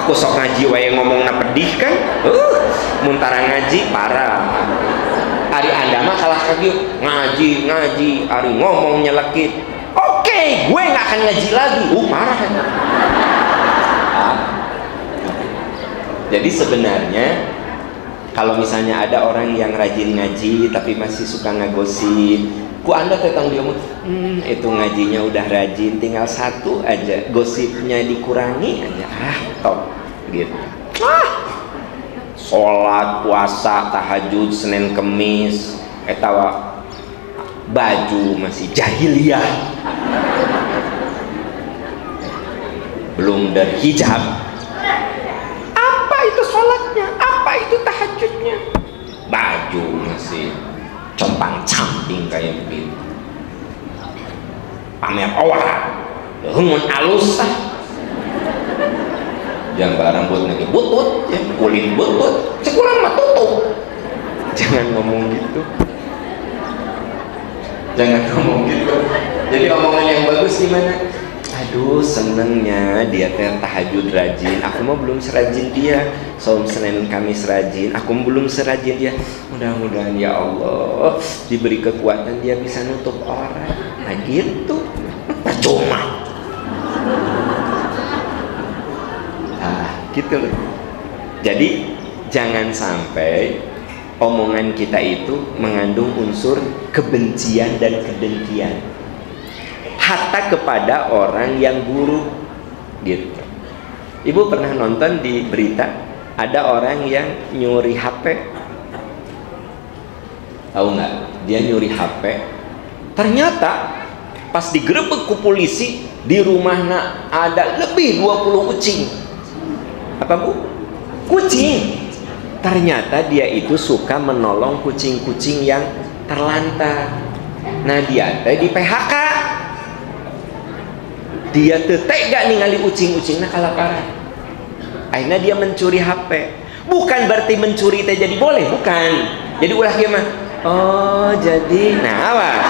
Aku sok ngaji wae ngomongna pedih kan, muntara ngaji parah. Ari anda mah kalah kaki ngaji, ari ngomong nyelekit. Oke, gue nggak akan ngaji lagi. Parah. Jadi sebenarnya kalau misalnya ada orang yang rajin ngaji tapi masih suka ngagosip, ku anda tentang dia itu ngajinya udah rajin, tinggal satu aja gosipnya dikurangi aja, top gitu. Sholat, puasa, tahajud, Senin, Kemis, etawa baju masih jahiliyah, belum dari hijab. Apa itu sholatnya? Apa itu tahajudnya? Baju masih compang camping kayak begitu. Pamer orang, hungun alus ah. Jangan rambut lagi butut, ya kulit butut, sekurang mah tutup. Jangan ngomong gitu. Jangan ngomong gitu. Jadi omongan yang bagus gimana? Aduh, senengnya dia tahajud rajin. Aku mah belum serajin dia. Saum Senin Kamis rajin. Aku belum serajin dia. Mudah-mudahan ya Allah diberi kekuatan dia bisa nutup orang. Nah gitu. Percuma. Gitu loh. Jadi jangan sampai omongan kita itu mengandung unsur kebencian dan kedengkian, hatta kepada orang yang buruk gitu. Ibu pernah nonton di berita ada orang yang nyuri HP, tahu nggak? Dia nyuri HP, ternyata pas digerebek ku polisi di rumahnya ada lebih 20 kucing. Apa bu? Kucing. Ternyata dia itu suka menolong kucing-kucing yang terlantar. Nah dia teh di PHK. Dia teu tega ningali kucing-kucingna kalaparan. Akhirnya dia mencuri HP. Bukan berarti mencuri teh jadi boleh, bukan. Jadi ulah kieu mah. Oh jadi, nah awas.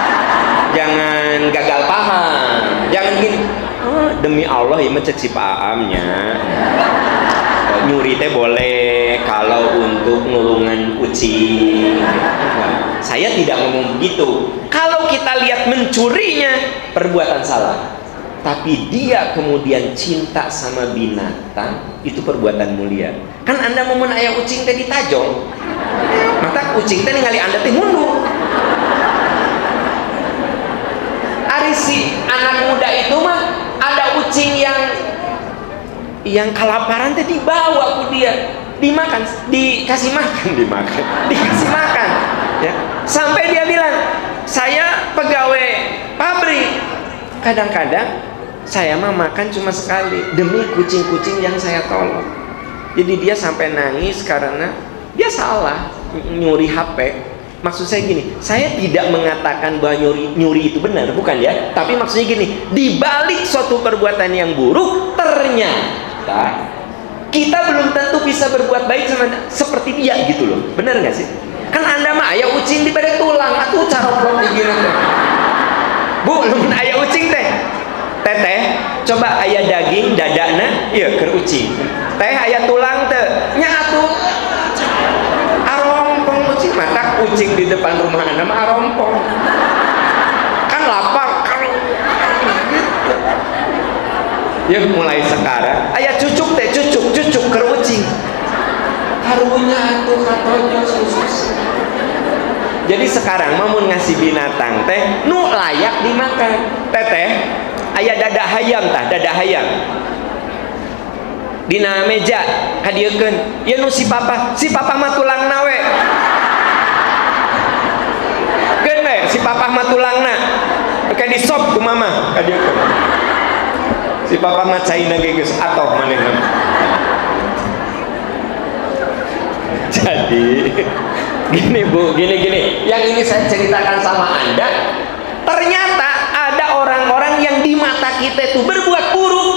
Jangan gagal paham. Jangan gini. Oh, demi Allah ya mah cek si Pak Aamnya. Nyuri teh boleh kalau untuk nulungan kucing. Saya tidak ngomong begitu. Kalau kita lihat mencurinya perbuatan salah, tapi dia kemudian cinta sama binatang, itu perbuatan mulia. Kan anda mau aya kucing teh ditajong, maka kucing teh ningali anda teh mundur. Ari si anak muda itu mah ada kucing yang kelaparan teh dibawa ku dia, dimakan, dikasih makan, dikasih makan, ya. Sampai dia bilang, saya pegawai pabrik, kadang-kadang saya mah makan cuma sekali demi kucing-kucing yang saya tolong. Jadi dia sampai nangis karena dia salah nyuri HP. Maksud saya gini, saya tidak mengatakan bahwa nyuri itu benar, bukan ya. Tapi maksudnya gini, di balik suatu perbuatan yang buruk, ternyata kita belum tentu bisa berbuat baik seperti dia gitu loh. Benar nggak sih? Kan Anda mah aya ucing di bade tulang, atuh caroblok di gini teh. Bu, lamun aya ucing teh. Teteh, coba aya daging dadana, ieu keur ucing. Teh aya tulang teh, nya atuh arompong ucing, mata ucing di depan rumah Anda mah arompong. Kan lapar kalau gitu. Ya mulai sekarang aya cucuk teh, cucuk keur ucing. Harunya atuh katonyo susus. Jadi sekarang mau ngasih binatang teh nu layak dimakan. Teteh aya dada hayam tah, dada hayam dina meja kadiekeun. Ieu nu si papa mah tulangna we. Geun we si papa mah tulangna. Oke di sop ku mama kadiekeun. Si papa mah caina ge geus atoh manehna. Jadi gini Bu, gini. Yang ini saya ceritakan sama Anda. Ternyata ada orang-orang yang di mata kita itu berbuat buruk,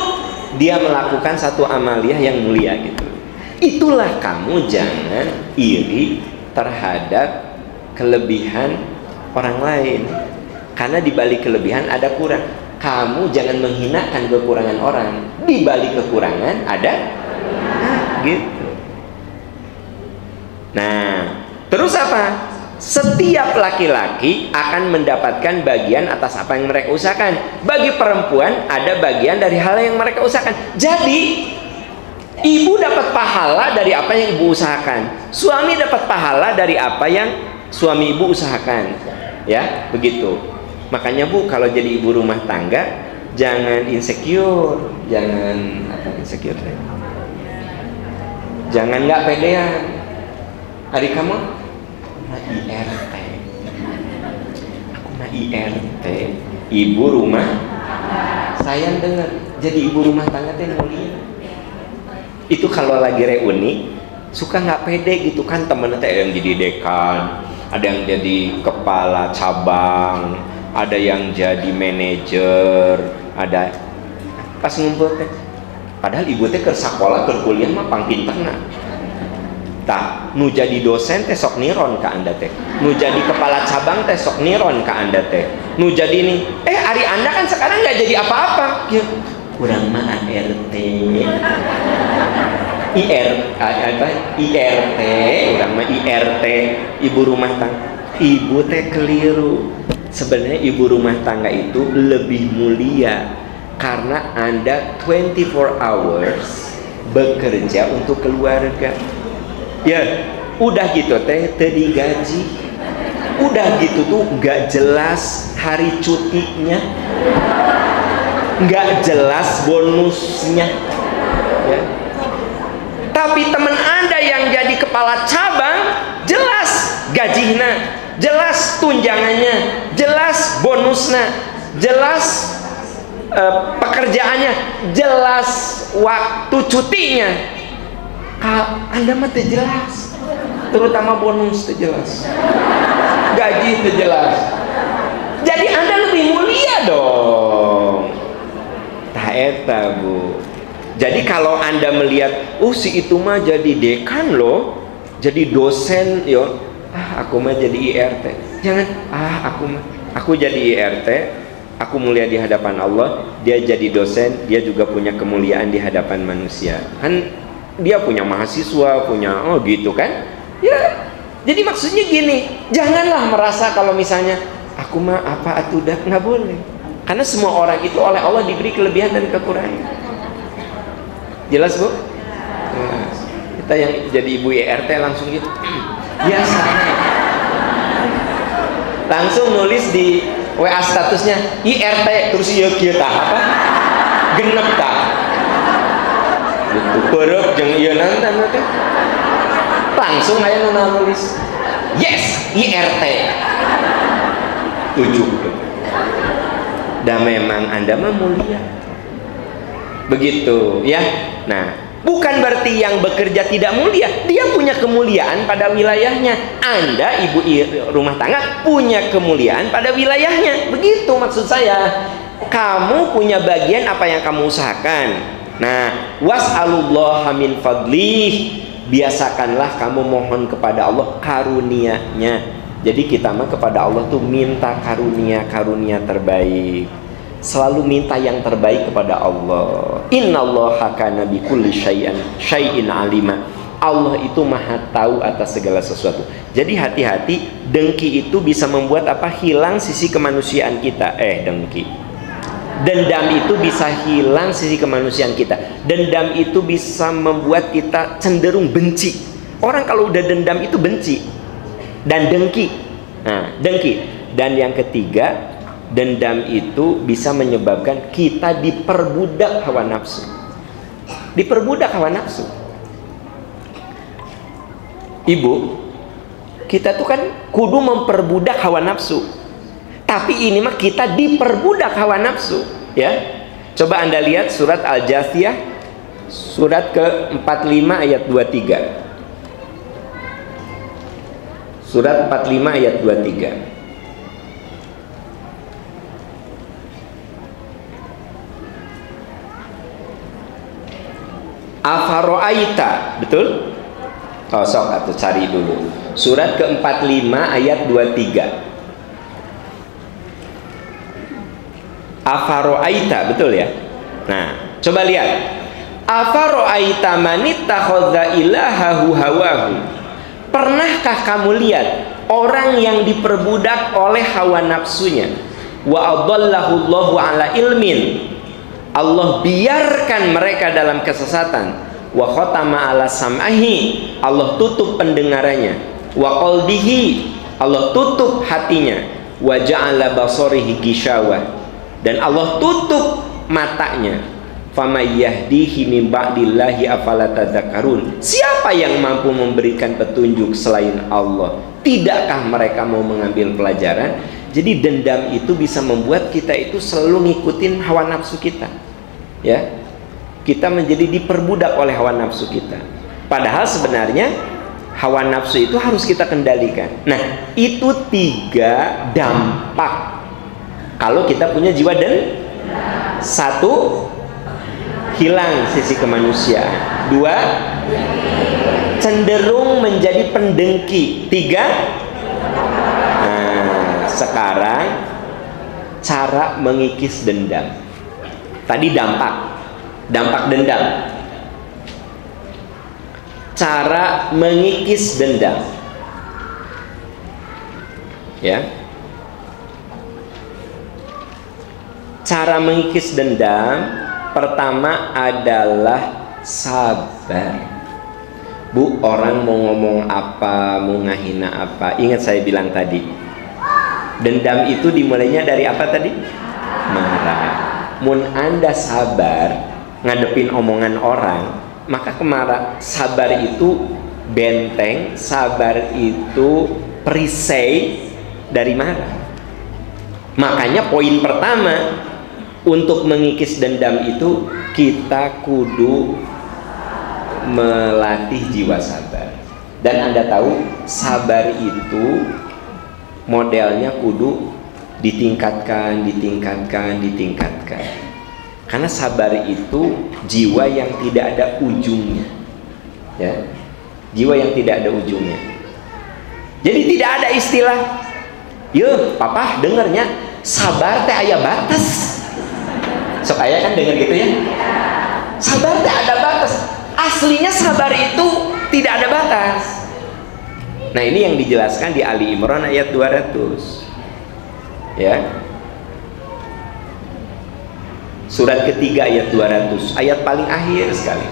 dia melakukan satu amaliyah yang mulia gitu. Itulah kamu jangan iri terhadap kelebihan orang lain. Karena di balik kelebihan ada kurang. Kamu jangan menghinakan kekurangan orang. Di balik kekurangan ada gitu. Nah, terus apa? Setiap laki-laki akan mendapatkan bagian atas apa yang mereka usahakan. Bagi perempuan ada bagian dari hal yang mereka usahakan. Jadi ibu dapat pahala dari apa yang ibu usahakan. Suami dapat pahala dari apa yang suami ibu usahakan. Ya, begitu. Makanya Bu, kalau jadi ibu rumah tangga jangan insecure, jangan insecure. Jangan nggak pedean. Hari kamu IRT, aku mah IRT, ibu rumah. Sayang dengar, jadi ibu rumah tangga teh mulia. Itu kalau lagi reuni suka nggak pede gitu kan, temennya teh yang jadi dekan, ada yang jadi kepala cabang, ada yang jadi manajer, ada pas ngumpul teh. Padahal ibu teh keur sakola keur kuliah mah pang pinterna. Tah, nu jadi dosen teh sok niron ka Anda teh. Nu jadi kepala cabang teh sok niron ka Anda teh. Nu jadi ini, ari Anda kan sekarang nggak jadi apa-apa. Ya, kurang mah ART. IRT, kurang mah IRT, ibu rumah tangga. Ibu teh keliru. Sebenarnya ibu rumah tangga itu lebih mulia karena Anda 24 hours bekerja untuk keluarga. Ya, udah gitu teh digaji. Udah gitu tuh gak jelas hari cutinya, gak jelas bonusnya ya. Tapi teman Anda yang jadi kepala cabang jelas gajinya, jelas tunjangannya, jelas bonusnya, jelas pekerjaannya, jelas waktu cutinya. Anda mah teu jelas, terutama bonus teu jelas, gaji teu jelas. Jadi Anda lebih mulia dong. Tah eta Bu. Jadi kalau Anda melihat, si itu mah jadi dekan loh, jadi dosen yo, aku mah jadi IRT. Jangan, aku jadi IRT, aku mulia di hadapan Allah, dia jadi dosen, dia juga punya kemuliaan di hadapan manusia. Kan dia punya mahasiswa, punya gitu kan? Ya, jadi maksudnya gini, janganlah merasa kalau misalnya aku mah apa atuh dah, nggak boleh. Karena semua orang itu oleh Allah diberi kelebihan dan kekurangan. Jelas Bu? Jelas. Kita yang jadi ibu IRT langsung gitu. Biasa. Langsung nulis di WA statusnya IRT terus ieu kieu tah apa? Genep tah. Gitu. Beureup jeung ieu nanti langsung aya nu nulis Yes, IRT 7. Dan memang Anda mah mulia. Begitu ya. Nah, bukan berarti yang bekerja tidak mulia. Dia punya kemuliaan pada wilayahnya. Anda ibu rumah tangga punya kemuliaan pada wilayahnya. Begitu maksud saya. Kamu punya bagian apa yang kamu usahakan. Nah, was'alullaha min fadlih. Biasakanlah kamu mohon kepada Allah karunia-Nya. Jadi kita mah kepada Allah tuh minta karunia-karunia terbaik. Selalu minta yang terbaik kepada Allah. Innallaha kana bikulli syai'in alima. Allah itu maha tahu atas segala sesuatu. Jadi hati-hati, dengki itu bisa membuat apa? Hilang sisi kemanusiaan kita. Dengki. Dendam itu bisa hilang sisi kemanusiaan kita. Dendam itu bisa membuat kita cenderung benci. Orang kalau udah dendam itu benci dan dengki. Nah, dengki. Dan yang ketiga, dendam itu bisa menyebabkan kita diperbudak hawa nafsu. Diperbudak hawa nafsu. Ibu, kita tuh kan kudu memperbudak hawa nafsu. Tapi ini mah kita diperbudak hawa nafsu, ya. Coba Anda lihat surat Al-Jathiyah surat ke-45 ayat 23. Surat 45 ayat 23. Afaro'aita, betul? Oh, sok atau cari dulu. Surat ke-45 ayat 23. Afaro'aita, betul ya? Nah, coba lihat. Afaro'aita manittakhadha ilahahu hawahu. Pernahkah kamu lihat orang yang diperbudak oleh hawa nafsunya? Wa adallahu Allahu ala ilmin. Allah biarkan mereka dalam kesesatan. Wa khatama ala sam'ahi. Allah tutup pendengarannya. Wa qalbihi. Allah tutup hatinya. Wa ja'ala basarihi ghishawah. Dan Allah tutup matanya. Famay yahdihi min ba'dillahi afala tadzakarun. Siapa yang mampu memberikan petunjuk selain Allah? Tidakkah mereka mau mengambil pelajaran? Jadi dendam itu bisa membuat kita itu selalu ngikutin hawa nafsu kita. Ya. Kita menjadi diperbudak oleh hawa nafsu kita. Padahal sebenarnya hawa nafsu itu harus kita kendalikan. Nah, itu 3 dampak kalau kita punya jiwa dan 1, hilang sisi kemanusiaan. 2, cenderung menjadi pendengki. 3, nah, sekarang cara mengikis dendam. Tadi dampak dendam. Cara mengikis dendam. Ya. Cara mengikis dendam pertama adalah sabar. Bu, orang mau ngomong apa, mau ngahina apa, ingat saya bilang tadi, dendam itu dimulainya dari apa tadi? Marah. Mun Anda sabar ngadepin omongan orang, maka sabar itu benteng, sabar itu perisai dari marah. Makanya poin pertama untuk mengikis dendam itu kita kudu melatih jiwa sabar. Dan Anda tahu sabar itu modelnya kudu ditingkatkan. Karena sabar itu jiwa yang tidak ada ujungnya. Ya. Jiwa yang tidak ada ujungnya. Jadi tidak ada istilah, "Yo, papa dengernya sabar teh aya batas." Sok aya kan denger gitu ya? Sabar teh ada batas. Aslinya sabar itu tidak ada batas. Nah, ini yang dijelaskan di Ali Imran ayat 200. Ya. Surat ketiga ayat 200, ayat paling akhir sekali.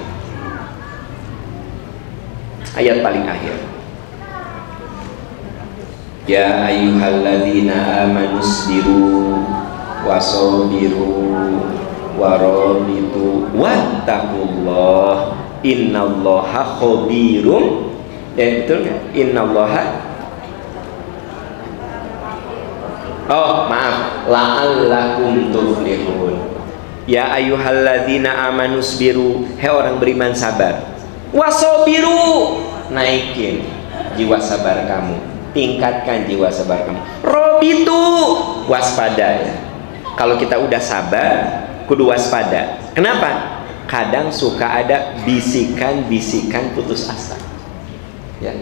Ayat paling akhir. Ya ayyuhalladzina amanusbiru wasabiru warabitu wattaqullah innallaha khabirum. Ya betul kan? Innallaha Oh, maaf. La'allakum tuflihun. Ya ayyuhalladzina amanusbiru, hei orang beriman sabar. Wasobiru, naikin jiwa sabar kamu, tingkatkan jiwa sabar kamu. Robitu, waspada ya. Kalau kita udah sabar, kudu waspada. Kenapa? Kadang suka ada bisikan-bisikan putus asa. Ya.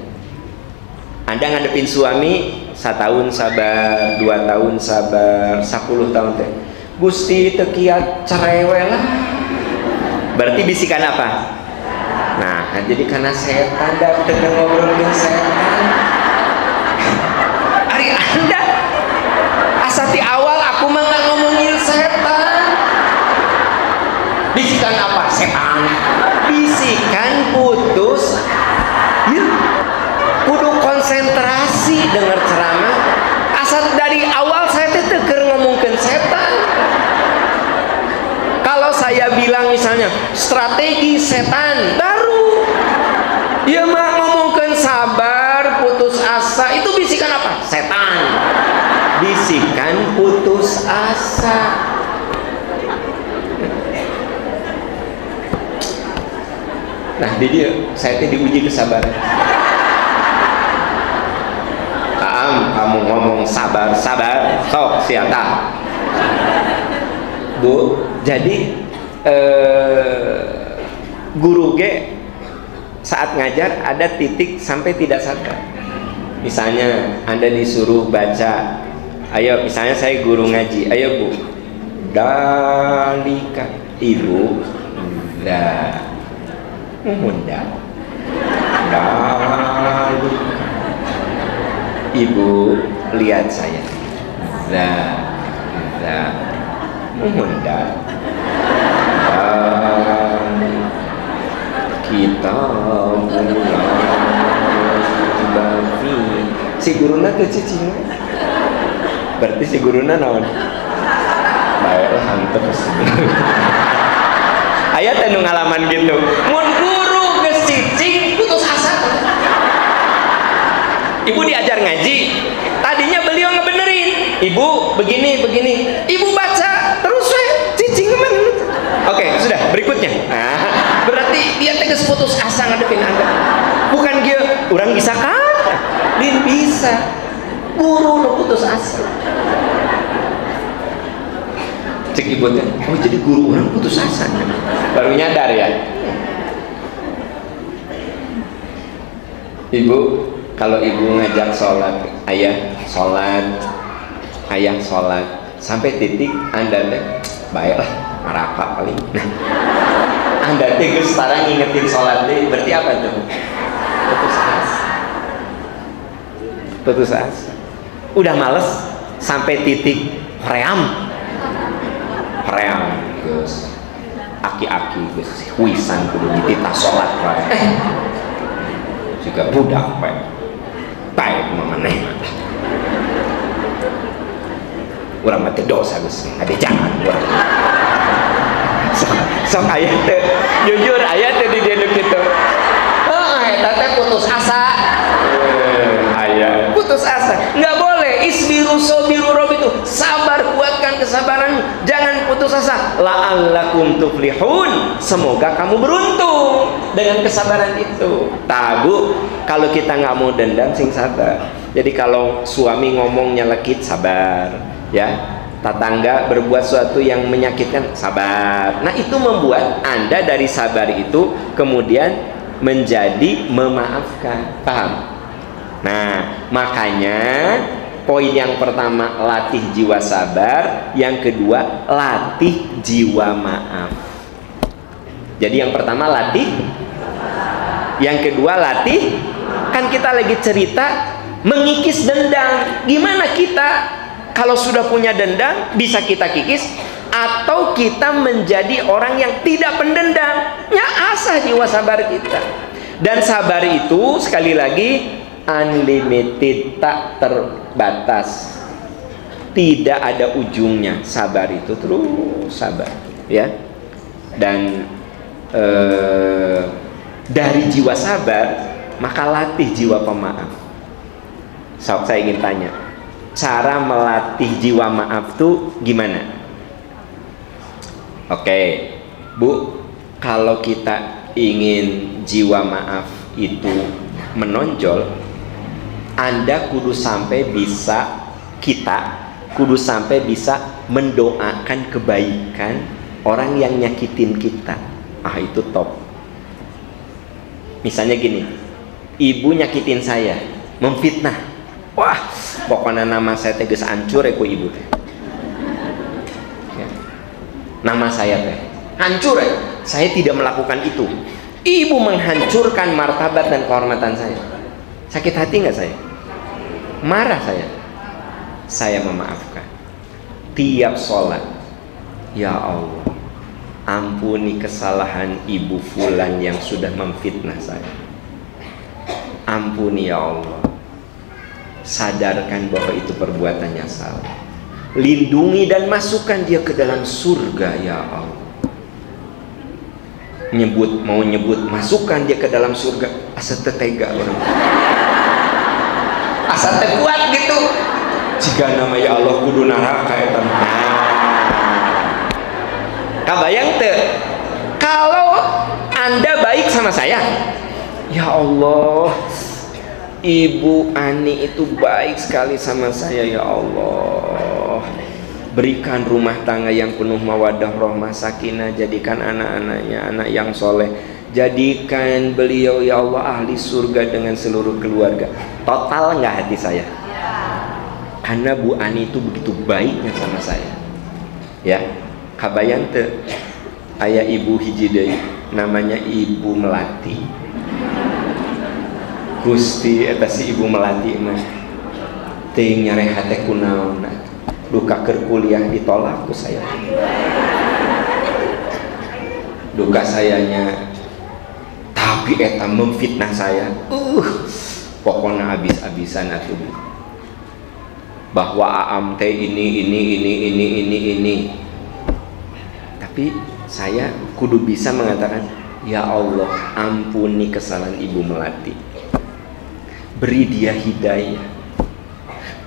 Anda ngadepin suami 1 tahun sabar, 2 tahun sabar, 10 tahun teh. Gusti tekiat cerewe lah. Berarti bisikan apa? Nah, jadi karena setan dah dengan ngobrolin setan. Hari Anda asa di awal aku mah nggak ngomongin setan. Bisikan apa? Setan. Bisikan putus. Ya. Kudu konsentrasi dengar ceramah. Asal dari awal saya teh keur ngomongkeun setan. Kalau saya bilang misalnya strategi setan baru, dia mah ngomongkan sabar, putus asa, itu bisikan apa? Setan. Bisikan putus asa. Nah, di dia saya teh diuji kesabaran. Kamu ngomong sabar, sok siata. Bu, jadi guru ge saat ngajar ada titik sampai tidak sadar. Misalnya Anda disuruh baca, ayo misalnya saya guru ngaji, ayo Bu, dalika ibu da munda dalika ibu lihat saya da munda kita bafi si guruna ke cicing berarti si guruna naon baiklah hantep ayat anu ngalaman gitu mun guru ke cicing putus asa. Ibu diajar ngaji, tadinya beliau ngebenerin, ibu begini, ibu baca terus cicing mana? Oke, sudah berikutnya. Nah, berarti dia tegas putus asa ngadepin Anda. Bukan dia, orang bisa kan? Din bisa. Guru lo putus asa. Cek ibu teh, oh jadi guru orang putus asa. Baru nyadar ya. Ibu, kalau ibu ngajak sholat, ayah sholat, sampai titik Anda teh, baiklah, neraka kali. Anda teh sekarang ngingetin sholat deh, berarti apa tuh? Putus asa. Udah males sampai titik ream, Gus. Aki-aki Gus, wisan kudu dititah sholat juga budak baik memaneh urang mati dosa Gus ada jangan urang sok ayat teh jujur ayat teh di dieu kitu eta teh putus asa ayat putus asa nggak boleh isbiru sobiru robitu sabar kuatkan kesabaran jangan putus asa la'allakum tuflihun semoga kamu beruntung dengan kesabaran itu. Tabu kalau kita nggak mau dendam sing sabar. Jadi kalau suami ngomongnya lekit sabar, ya. Tetangga berbuat sesuatu yang menyakitkan sabar. Nah itu membuat Anda dari sabar itu kemudian menjadi memaafkan. Paham? Nah makanya poin yang pertama latih jiwa sabar, yang kedua latih jiwa maaf. Jadi yang pertama latih, yang kedua latih. Kan kita lagi cerita mengikis dendam. Gimana kita kalau sudah punya dendam bisa kita kikis, atau kita menjadi orang yang tidak pendendam? Ya asah jiwa sabar kita. Dan sabar itu sekali lagi unlimited, tak terbatas, tidak ada ujungnya. Sabar itu terus sabar, ya. Dan dari jiwa sabar maka latih jiwa pemaaf. Saya ingin tanya, cara melatih jiwa maaf tuh gimana? Oke, Bu, kalau kita ingin jiwa maaf itu menonjol, Anda kudu sampai bisa mendoakan kebaikan orang yang nyakitin kita. Itu top. Misalnya gini, ibu nyakitin saya, memfitnah. Wah, pokoknya nama saya tegas hancur ya ku ibu teh. Ya. Nama saya teh hancur ya. Saya tidak melakukan itu. Ibu menghancurkan martabat dan kehormatan saya. Sakit hati nggak saya? Marah saya. Saya memaafkan. Tiap sholat, ya Allah, ampuni kesalahan ibu fulan yang sudah memfitnah saya. Ampuni ya Allah. Sadarkan bahwa itu perbuatannya salah. Lindungi dan masukkan dia ke dalam surga ya Allah. Mau nyebut masukkan dia ke dalam surga, asa tetega orang. Asa kuat gitu. Jika nama ya Allah kudu neraka eta. Kabayang teu? Kalau Anda baik sama saya, ya Allah, Ibu Ani itu baik sekali sama saya ya Allah. Berikan rumah tangga yang penuh mawaddah rahmah sakinah, jadikan anak-anaknya anak yang soleh, jadikan beliau ya Allah ahli surga dengan seluruh keluarga. Total nggak hati saya? Karena Bu Ani itu begitu baiknya sama saya. Ya, kabayang teu? Aya ibu hiji deui namanya Ibu Melati. Gusti eta si Ibu Melati mah teuing nyarehat teh kunaonna, duka keur kuliah ditolak ku saya. Duka sayanya tapi eta memfitnah saya. Pokoknya habis-habisan atuh. Bahwa Aam teh ini. Tapi saya kudu bisa mengatakan, ya Allah, ampuni kesalahan Ibu Melati. Beri dia hidayah.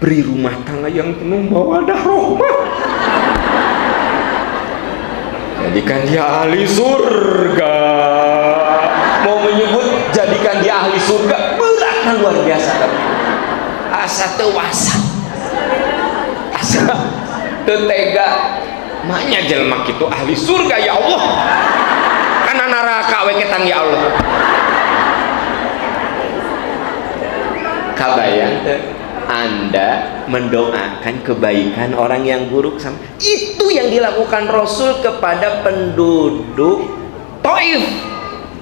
Beri rumah tangga yang penuh mawaddah rahmah. Jadikan dia ahli surga. Mau menyebut jadikan dia ahli surga, beratnya luar biasa. Asa teu wasa. Asa teu tega. Maknya jelema kitu ahli surga ya Allah. Kana neraka we ketang ya Allah. Kabayang teu? Anda mendoakan kebaikan orang yang buruk sama. Itu yang dilakukan Rasul kepada penduduk Taif.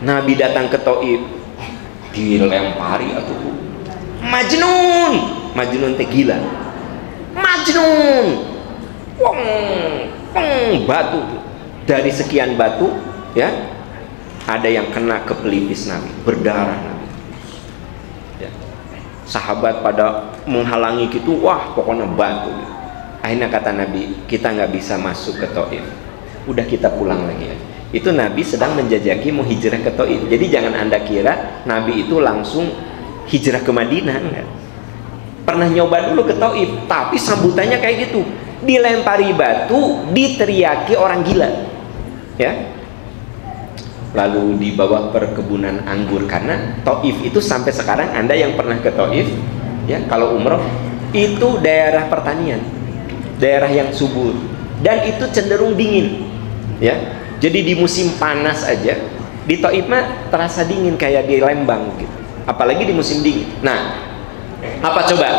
Nabi datang ke Taif, dilempari atuh. Majnun teh gila. Majnun. Batu. Dari sekian batu, ya, ada yang kena ke pelipis Nabi, berdarah Nabi. Ya. Sahabat pada menghalangi gitu, wah pokoknya batu. Akhirnya kata Nabi, kita nggak bisa masuk ke Taif. Udah kita pulang lagi ya. Itu Nabi sedang menjajaki mau hijrah ke Taif. Jadi jangan Anda kira Nabi itu langsung hijrah ke Madinah, enggak. Pernah nyoba dulu ke Taif, tapi sambutannya kayak gitu. Dilempari batu, diteriaki orang gila. Ya. Lalu dibawa perkebunan anggur, karena Taif itu sampai sekarang Anda yang pernah ke Taif, ya, kalau umroh itu daerah pertanian, daerah yang subur, dan itu cenderung dingin, ya. Jadi di musim panas aja di Taif mah terasa dingin kayak di Lembang gitu, apalagi di musim dingin. Nah, apa coba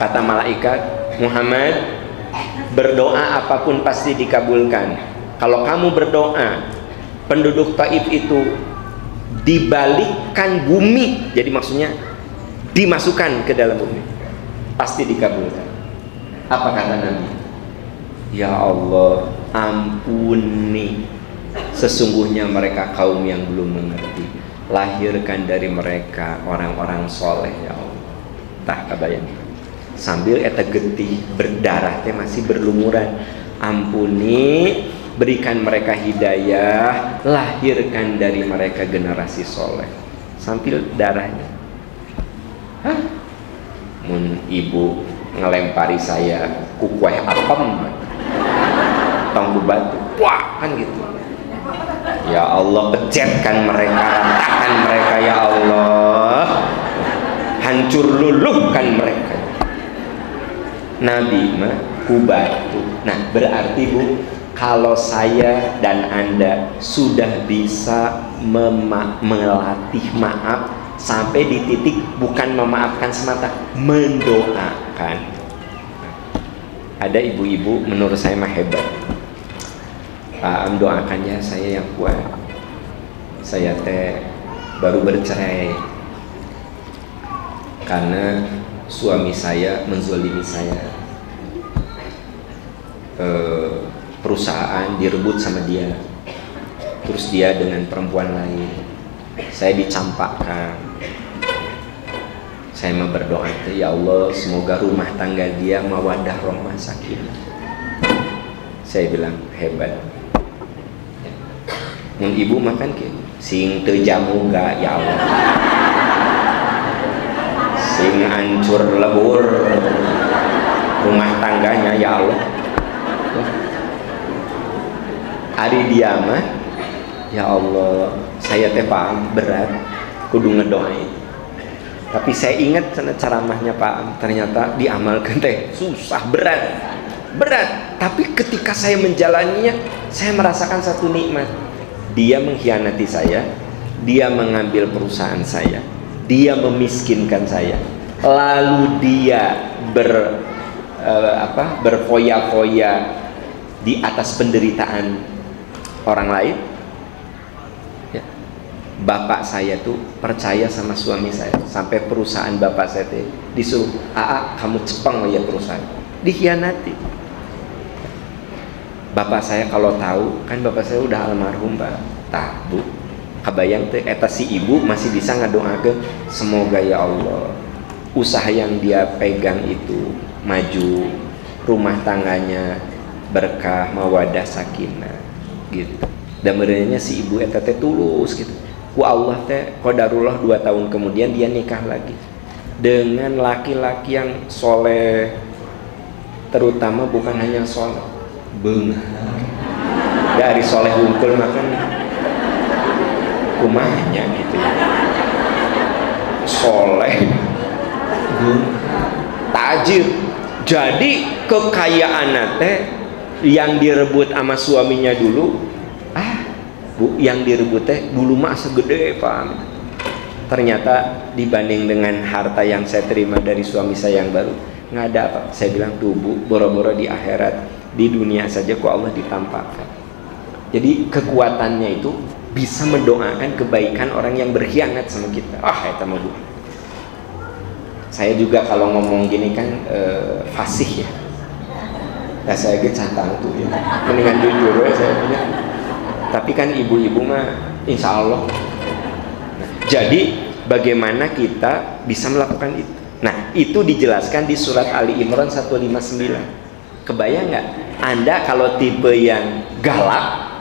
kata malaikat? Muhammad, berdoa apapun pasti dikabulkan. Kalau kamu berdoa, penduduk Taif itu dibalikkan bumi, jadi maksudnya dimasukkan ke dalam bumi, pasti dikabulkan. Apa kata Nabi? Ya Allah, ampuni, sesungguhnya mereka kaum yang belum mengerti. Lahirkan dari mereka orang-orang soleh ya Allah. Tah kabayang. Sambil eta getih berdarah teh masih berlumuran. Ampuni, berikan mereka hidayah, lahirkan dari mereka generasi soleh. Sambil darahnya. mun ibu ngelempari saya ku kue apem tonggu batu, wah kan gitu. Ya Allah, pecetkan mereka, ratakan mereka ya Allah, hancur luluhkan mereka. Nabi mah ku batu. Nah berarti Bu, kalau saya dan Anda sudah bisa melatih maaf sampai di titik bukan memaafkan semata, mendoakan. Ada ibu-ibu menurut saya mah hebat. Pak Am, doakan ya saya yang kuat. Saya teh baru bercerai karena suami saya menzalimi saya. Perusahaan direbut sama dia, terus dia dengan perempuan lain. Saya dicampakkan. Saya mau berdoa, ya Allah, semoga rumah tangga dia mawadah rahmah sakinah. Saya bilang hebat. Yang ibu makan ke sing teu jamu gak ya Allah, sing hancur lebur rumah tangganya ya Allah. Ari dia mah ya Allah, saya teh paham berat kudu ngedoain. Tapi saya ingat ceramahnya Pak Am, ternyata diamalkan teh susah, berat. Tapi ketika saya menjalaninya, saya merasakan satu nikmat. Dia mengkhianati saya, dia mengambil perusahaan saya, dia memiskinkan saya, lalu dia berfoya-foya di atas penderitaan orang lain. Ya. Bapak saya tuh percaya sama suami saya, sampai perusahaan bapak saya tuh disuruh, kamu cepeng ya perusahaan, dikhianati. Bapak saya kalau tahu, kan bapak saya udah almarhum Pak. Tah Bu, kabayang teh eta si ibu masih bisa ngadoakeun, semoga ya Allah usaha yang dia pegang itu maju, rumah tangganya berkah, mawadah sakinah gitu. Dan benernya si ibu eta teh tulus gitu. Ku Allah teh qadarullah 2 tahun kemudian dia nikah lagi dengan laki-laki yang soleh, terutama bukan hanya soleh, benar dari soleh wungkul makan kumahnya gitu ya, soleh tajir. Jadi kekayaan teh yang direbut sama suaminya dulu, Bu, yang direbut teh dulu mah segede Pak. Ternyata dibanding dengan harta yang saya terima dari suami saya yang baru, nggak ada apa. Saya bilang tuh Bu, boro-boro di akhirat, di dunia saja kok Allah ditampakkan. Jadi kekuatannya itu bisa mendoakan kebaikan orang yang berkhianat sama kita. Eta mah Bu. Saya juga kalau ngomong gini kan fasih ya. Nah saya gecatang tuh ya. Mendingan jujur ya saya punya. Tapi kan ibu-ibu mah insya Allah. Nah, jadi bagaimana kita bisa melakukan itu? Nah itu dijelaskan di surat Ali Imran 159. Kebayang nggak? Anda kalau tipe yang galak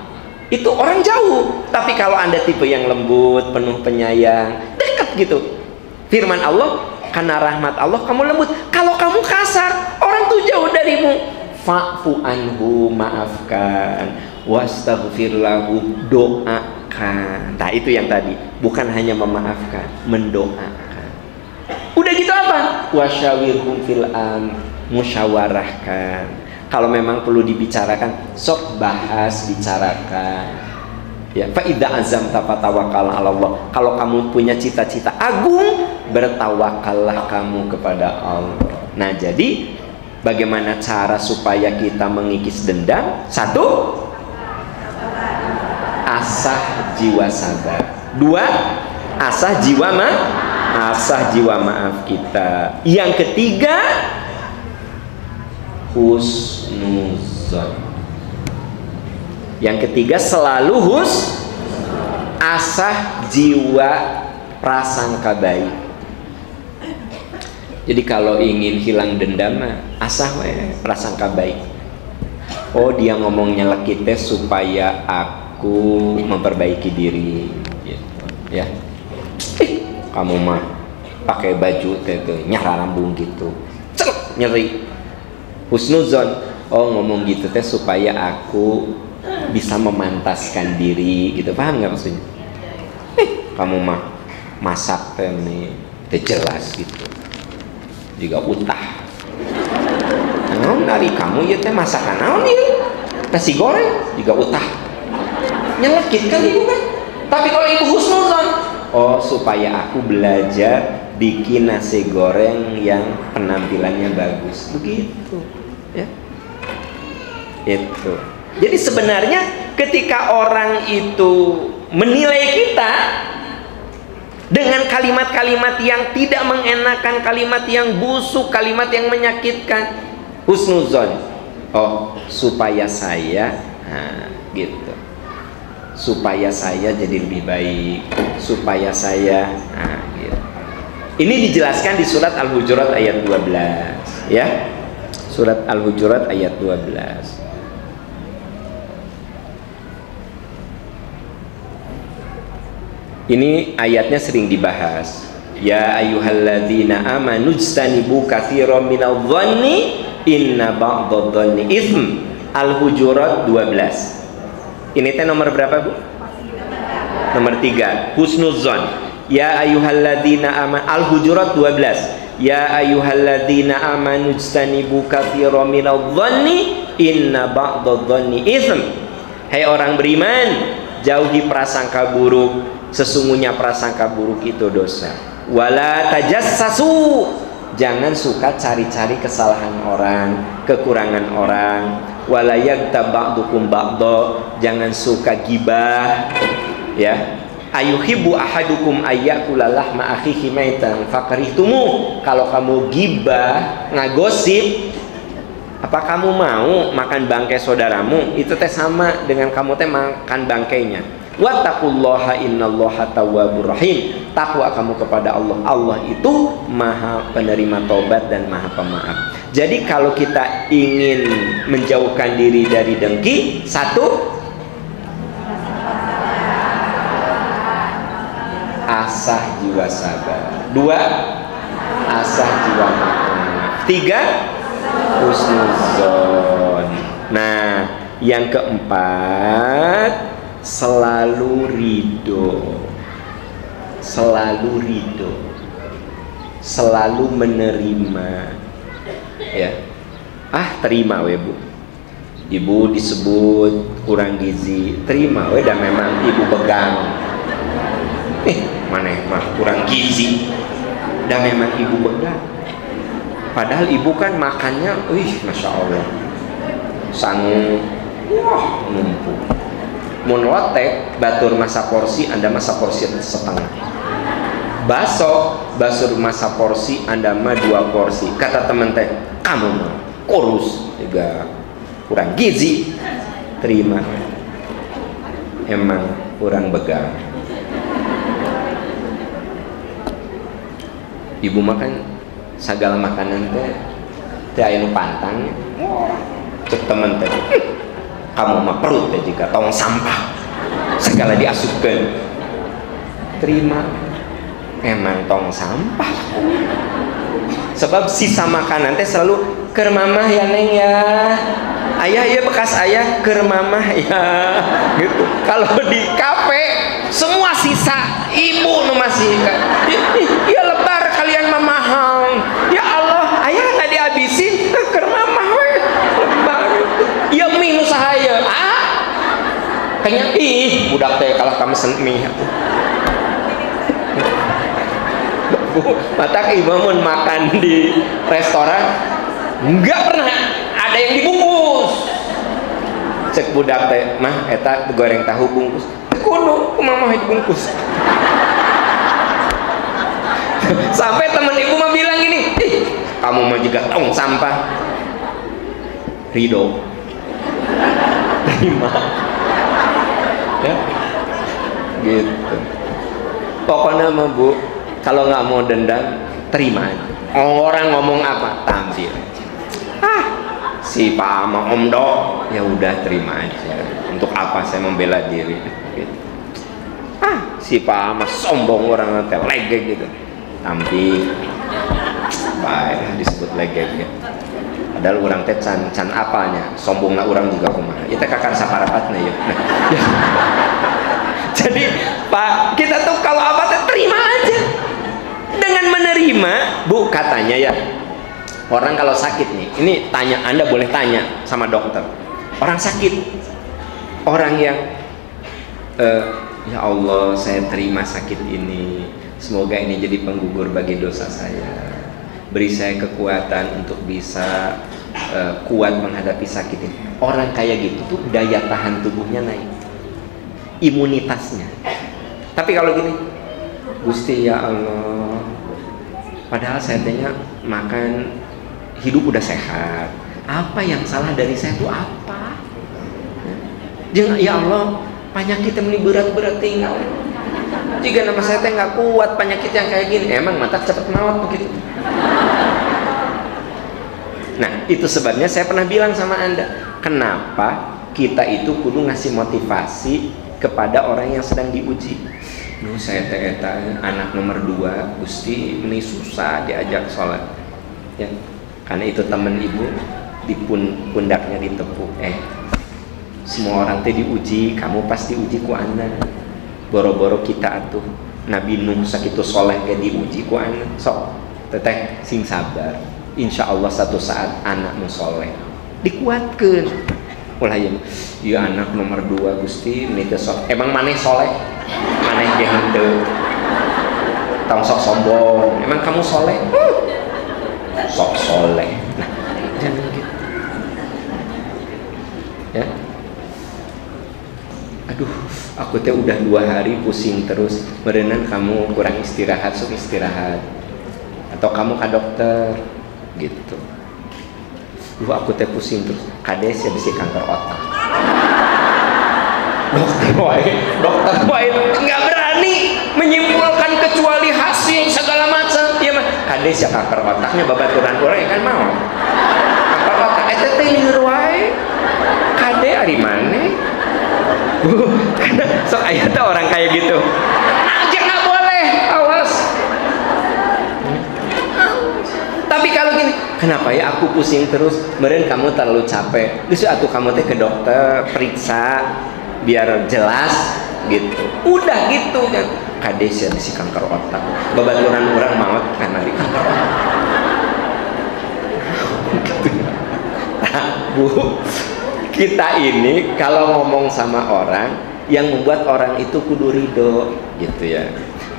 itu orang jauh. Tapi kalau Anda tipe yang lembut, penuh penyayang, dekat gitu. Firman Allah, karena rahmat Allah kamu lembut. Kalau kamu kasar, orang tuh jauh darimu. Fa'fu anhu, maafkan, wastaghfir lahu, doakan. Nah itu yang tadi, bukan hanya memaafkan, mendoakan. Udah gitu apa? Wasyawirhum fil musyawarahkan. Kalau memang perlu dibicarakan, sok bahas, bicarakan. Ya, fa idza azamta fatawakkal 'ala Allah. Kalau kamu punya cita-cita agung, bertawakallah kamu kepada Allah. Nah, jadi bagaimana cara supaya kita mengikis dendam? 1, asah jiwa sabar. 2, asah jiwa maaf kita. Yang ketiga, husnuzon. Yang ketiga selalu asah jiwa prasangka baik. Jadi kalau ingin hilang dendam, asah prasangka baik. Oh dia ngomong nyelek kita supaya aku memperbaiki diri, gitu. Ya. Kamu mah pakai baju itu nyala lambung gitu, celek nyeri. Husnuzon, oh ngomong gitu teh supaya aku bisa memantaskan diri gitu, paham nggak maksudnya? Kamu mah masak teh nih, teh jelas gitu, juga utah. Naon dari kamu ya teh masakan naon ya? Nasi goreng juga utah. Nyelekit kan ibu kan? Tapi kalau ibu husnuzon, oh supaya aku belajar bikin nasi goreng yang penampilannya bagus, begitu ya. Itu. Jadi sebenarnya ketika orang itu menilai kita dengan kalimat-kalimat yang tidak mengenakan, kalimat yang busuk, kalimat yang menyakitkan, husnuzon, oh supaya saya, nah, gitu, supaya saya jadi lebih baik, supaya saya, nah, gitu. Ini dijelaskan di surat Al-Hujurat ayat 12 ya. Surat Al-Hujurat ayat 12. Ini ayatnya sering dibahas. Ya ayyuhalladzina amanu ijtanibu katsiran minadh-dhanni inna ba'dadh-dhanni itsm. Al-Hujurat 12. Ini teh nomor berapa, Bu? Nomor 3. Husnuzon. Ya ayyuhalladzina amanu, Al-Hujurat 12. Ya ayyuhalladzina amanu ijtanibu katsiran minadh-dhanni inna ba'dadh-dhanni itsm. Hai orang beriman, jauhi prasangka buruk. Sesungguhnya prasangka buruk itu dosa. Wala tajassasu, jangan suka cari-cari kesalahan orang, kekurangan orang. Wala yaghtab ba'dukum ba'dha, jangan suka gibah ya. Ayuhibbu ahadukum ayyakula lahma akhihi maitan fakarihtumu. Kalau kamu gibah, ngagosip, apa kamu mau makan bangkai saudaramu? Itu teh sama dengan kamu teh makan bangkainya. Wattaqullaha innallaha tawwabur rahim. Takwa kamu kepada Allah. Allah itu maha penerima taubat dan maha pemaaf. Jadi kalau kita ingin menjauhkan diri dari dengki, 1, asah jiwa sabar. 2, asah jiwa maaf. 3, husnuzon. Nah, yang keempat, selalu ridho, selalu ridho, selalu menerima ya. Terima we Bu, ibu disebut kurang gizi, terima we, dan memang ibu pegang maneh mah kurang gizi, dan memang ibu pegang, padahal ibu kan makannya masya Allah sanggup, wah numpuk. Mun lotek batur masa porsi, Anda masa porsi setengah. Baso masa porsi, Anda mah 2 porsi. Kata temen teh, kamu mah kurus juga kurang gizi. Terima, emang kurang begal. Ibu makan segala makanan teh aya nu pantang. Cek temen teh, kamu mah perut teh jika tong sampah segala diasupkan. Terima, emang tong sampah. Sebab sisa makanan teh selalu keur mamah ya Neng ya, ayah ya bekas ayah keur mamah ya gitu. Kalau di kafe semua sisa ibu nu masih ya lebar kalian mamahang. Ya Allah, ayah nggak dihabisin keur mamah we lebar. Ya mie nu sahaya kayaknya budak teh kalah kamu mie. Bu, mata ibu mun makan di restoran nggak pernah ada yang dibungkus. Cek budak teh mah eta goreng tahu bungkus, kudu mama dibungkus. Sampai teman ibu mah bilang gini, kamu mah juga tong sampah. Ridho, terima ya gitu. Pokoknya mah Bu, kalau nggak mau dendam, terima aja. Orang ngomong apa, tampil. Si Pak Ama Omdo, ya udah terima aja. Untuk apa saya membela diri? Gitu. Si Pak Ama sombong orang nanti lege gitu. tampi baik disebut legek ya. Padahal orang teh can apanya sombongna orang juga kumaha ieu teh kakar saparapatna ya. Nah, ya. Jadi Pak, kita tuh kalau apa teh terima aja. Dengan menerima, Bu, katanya ya, orang kalau sakit nih, ini tanya, Anda boleh tanya sama dokter. Orang sakit, orang yang ya Allah, saya terima sakit ini, semoga ini jadi penggugur bagi dosa saya, beri saya kekuatan untuk bisa kuat menghadapi sakit ini. Orang kayak gitu tuh daya tahan tubuhnya naik, imunitasnya. Tapi kalau gini, Gusti ya Allah, padahal saya tanya makan hidup udah sehat, apa yang salah dari saya itu apa? Jangan ya Allah, penyakit yang berat-berat tinggal. Jika nama saya teh nggak kuat penyakit yang kayak gini, emang mata cepat maut begitu. Nah, itu sebabnya saya pernah bilang sama Anda, kenapa kita itu kudu ngasih motivasi kepada orang yang sedang diuji. Nuh saya teh eta anak nomor 2, Gusti ini susah diajak sholat. Ya, karena itu temen ibu di pundaknya ditepuk. Semua orang teh diuji, kamu pasti uji ku anak. Boro-boro kita atuh Nabi Nuh sakitu soleh ge diuji ku anak. Sok teteh sing sabar. Insya Allah satu saat anakmu soleh dikuatkan. Ulah ya anak nomor 2 Gusti ini teh sok. Emang maneh soleh? Maneh ge henteu. Tong sok sombong. Emang kamu soleh? Sok soleh. Nah, jangan gitu. Ya. Aduh, aku teh udah 2 hari pusing terus. Berenang kamu kurang istirahat, sok istirahat. Atau kamu ke dokter gitu. Aku teh pusing terus. Kades ya bisa kanker otak. Dokter wae nggak berani menyimpulkan kecuali hasil segala macam. Iya mah. Kades ya kanker otaknya babaturan orang kan mau. Kanker otak eta teh lieur wae. Kade ari maneh. Karena sok aya teh orang kayak gitu. Aja nggak boleh, awas. Tapi kalau gini, kenapa ya aku pusing terus? Meren kamu terlalu capek. Geus atuh kamu teh ke dokter periksa biar jelas gitu. Udah gitu kan. Kades ya si kanker otak. Babaturan orang maot karena di kanker otak. Nah, Bu, kita ini kalau ngomong sama orang yang membuat orang itu kudu ridho gitu ya.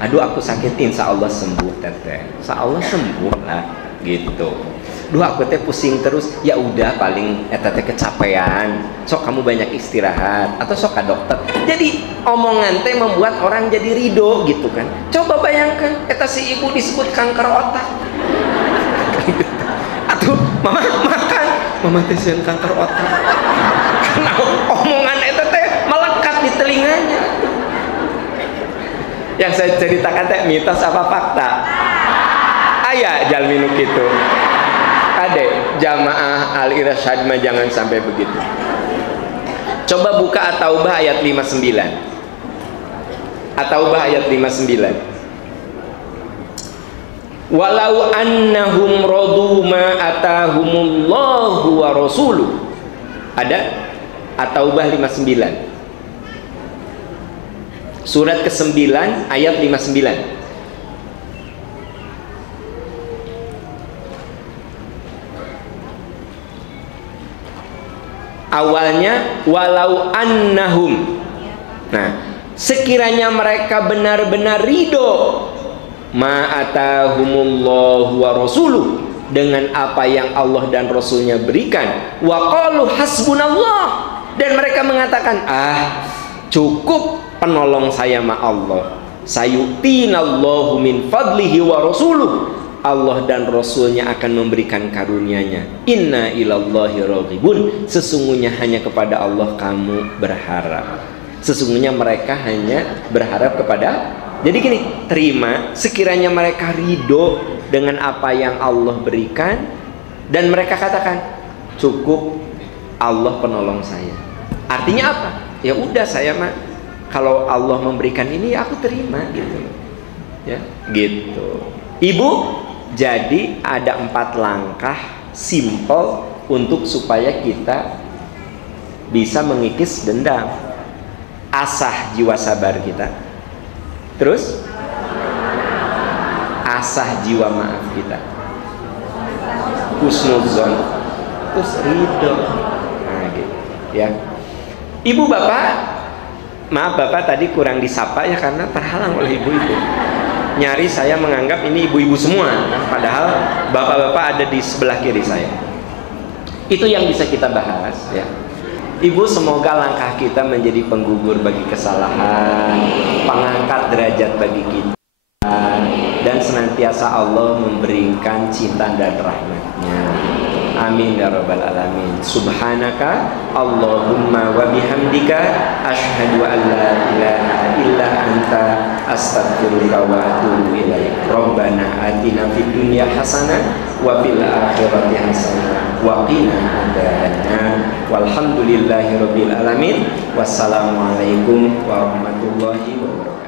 Aduh aku sakit, insya Allah sembuh teteh. Insya Allah sembuh lah gitu. Duh aku teh pusing terus, ya udah paling eta teh kecapean. Sok kamu banyak istirahat atau sok ke dokter. Jadi omongan teh membuat orang jadi ridho gitu kan. Coba bayangkan eta si ibu disebut kanker otak. Atuh mama makan, mama teh sieun kanker otak. Karena omongan eta teh melekat di telinganya. Yang saya ceritakan teh mitos apa fakta? Aya jalmi nu kitu. Ade jamaah Al-Irsyad mah jangan sampai begitu. Coba buka At-Taubah ayat 59. At-Taubah ayat 59. Walau annahum radu ma atahumullahu wa rasuluh. Ada At-Taubah 59. Surat ke-9 ayat 59. Awalnya walau annahum. Nah, sekiranya mereka benar-benar ridho ma atahumullahu wa rasuluh, dengan apa yang Allah dan Rasulnya berikan, wa qalu hasbunallah, dan mereka mengatakan cukup penolong saya ma Allah, sayu'tinallahu min fadlihi wa rasuluh, Allah dan Rasulnya akan memberikan karunia-Nya. Inna ilallahi raghibun, sesungguhnya hanya kepada Allah kamu berharap. Sesungguhnya mereka hanya berharap kepada. Jadi gini, terima sekiranya mereka ridho dengan apa yang Allah berikan, dan mereka katakan cukup Allah penolong saya. Artinya apa? Ya udah saya mah kalau Allah memberikan ini ya aku terima gitu. Ya, gitu. Ibu, jadi ada 4 langkah simple untuk supaya kita bisa mengikis dendam. Asah jiwa sabar kita. Terus asah jiwa maaf kita. Husnuzon. Terus ridho. Nah gitu ya. Ibu bapak, maaf bapak tadi kurang disapa ya karena terhalang oleh ibu-ibu. Nyari saya menganggap ini ibu-ibu semua, padahal bapak-bapak ada di sebelah kiri saya. Itu yang bisa kita bahas ya. Ibu, semoga langkah kita menjadi penggugur bagi kesalahan, pengangkat derajat bagi kita, dan senantiasa Allah memberikan cinta dan rahmatnya. Amin ya rabbal alamin. Subhanaka Allahumma wa bihamdika asyhadu an la ilaha illa anta astaghfiruka wa atubu ilaik. Rabbana atina fid dunya hasanah wa fil akhirati hasanah wa qina adzabannar. Walhamdulillahi rabbil alamin. Wassalamualaikum warahmatullahi wabarakatuh.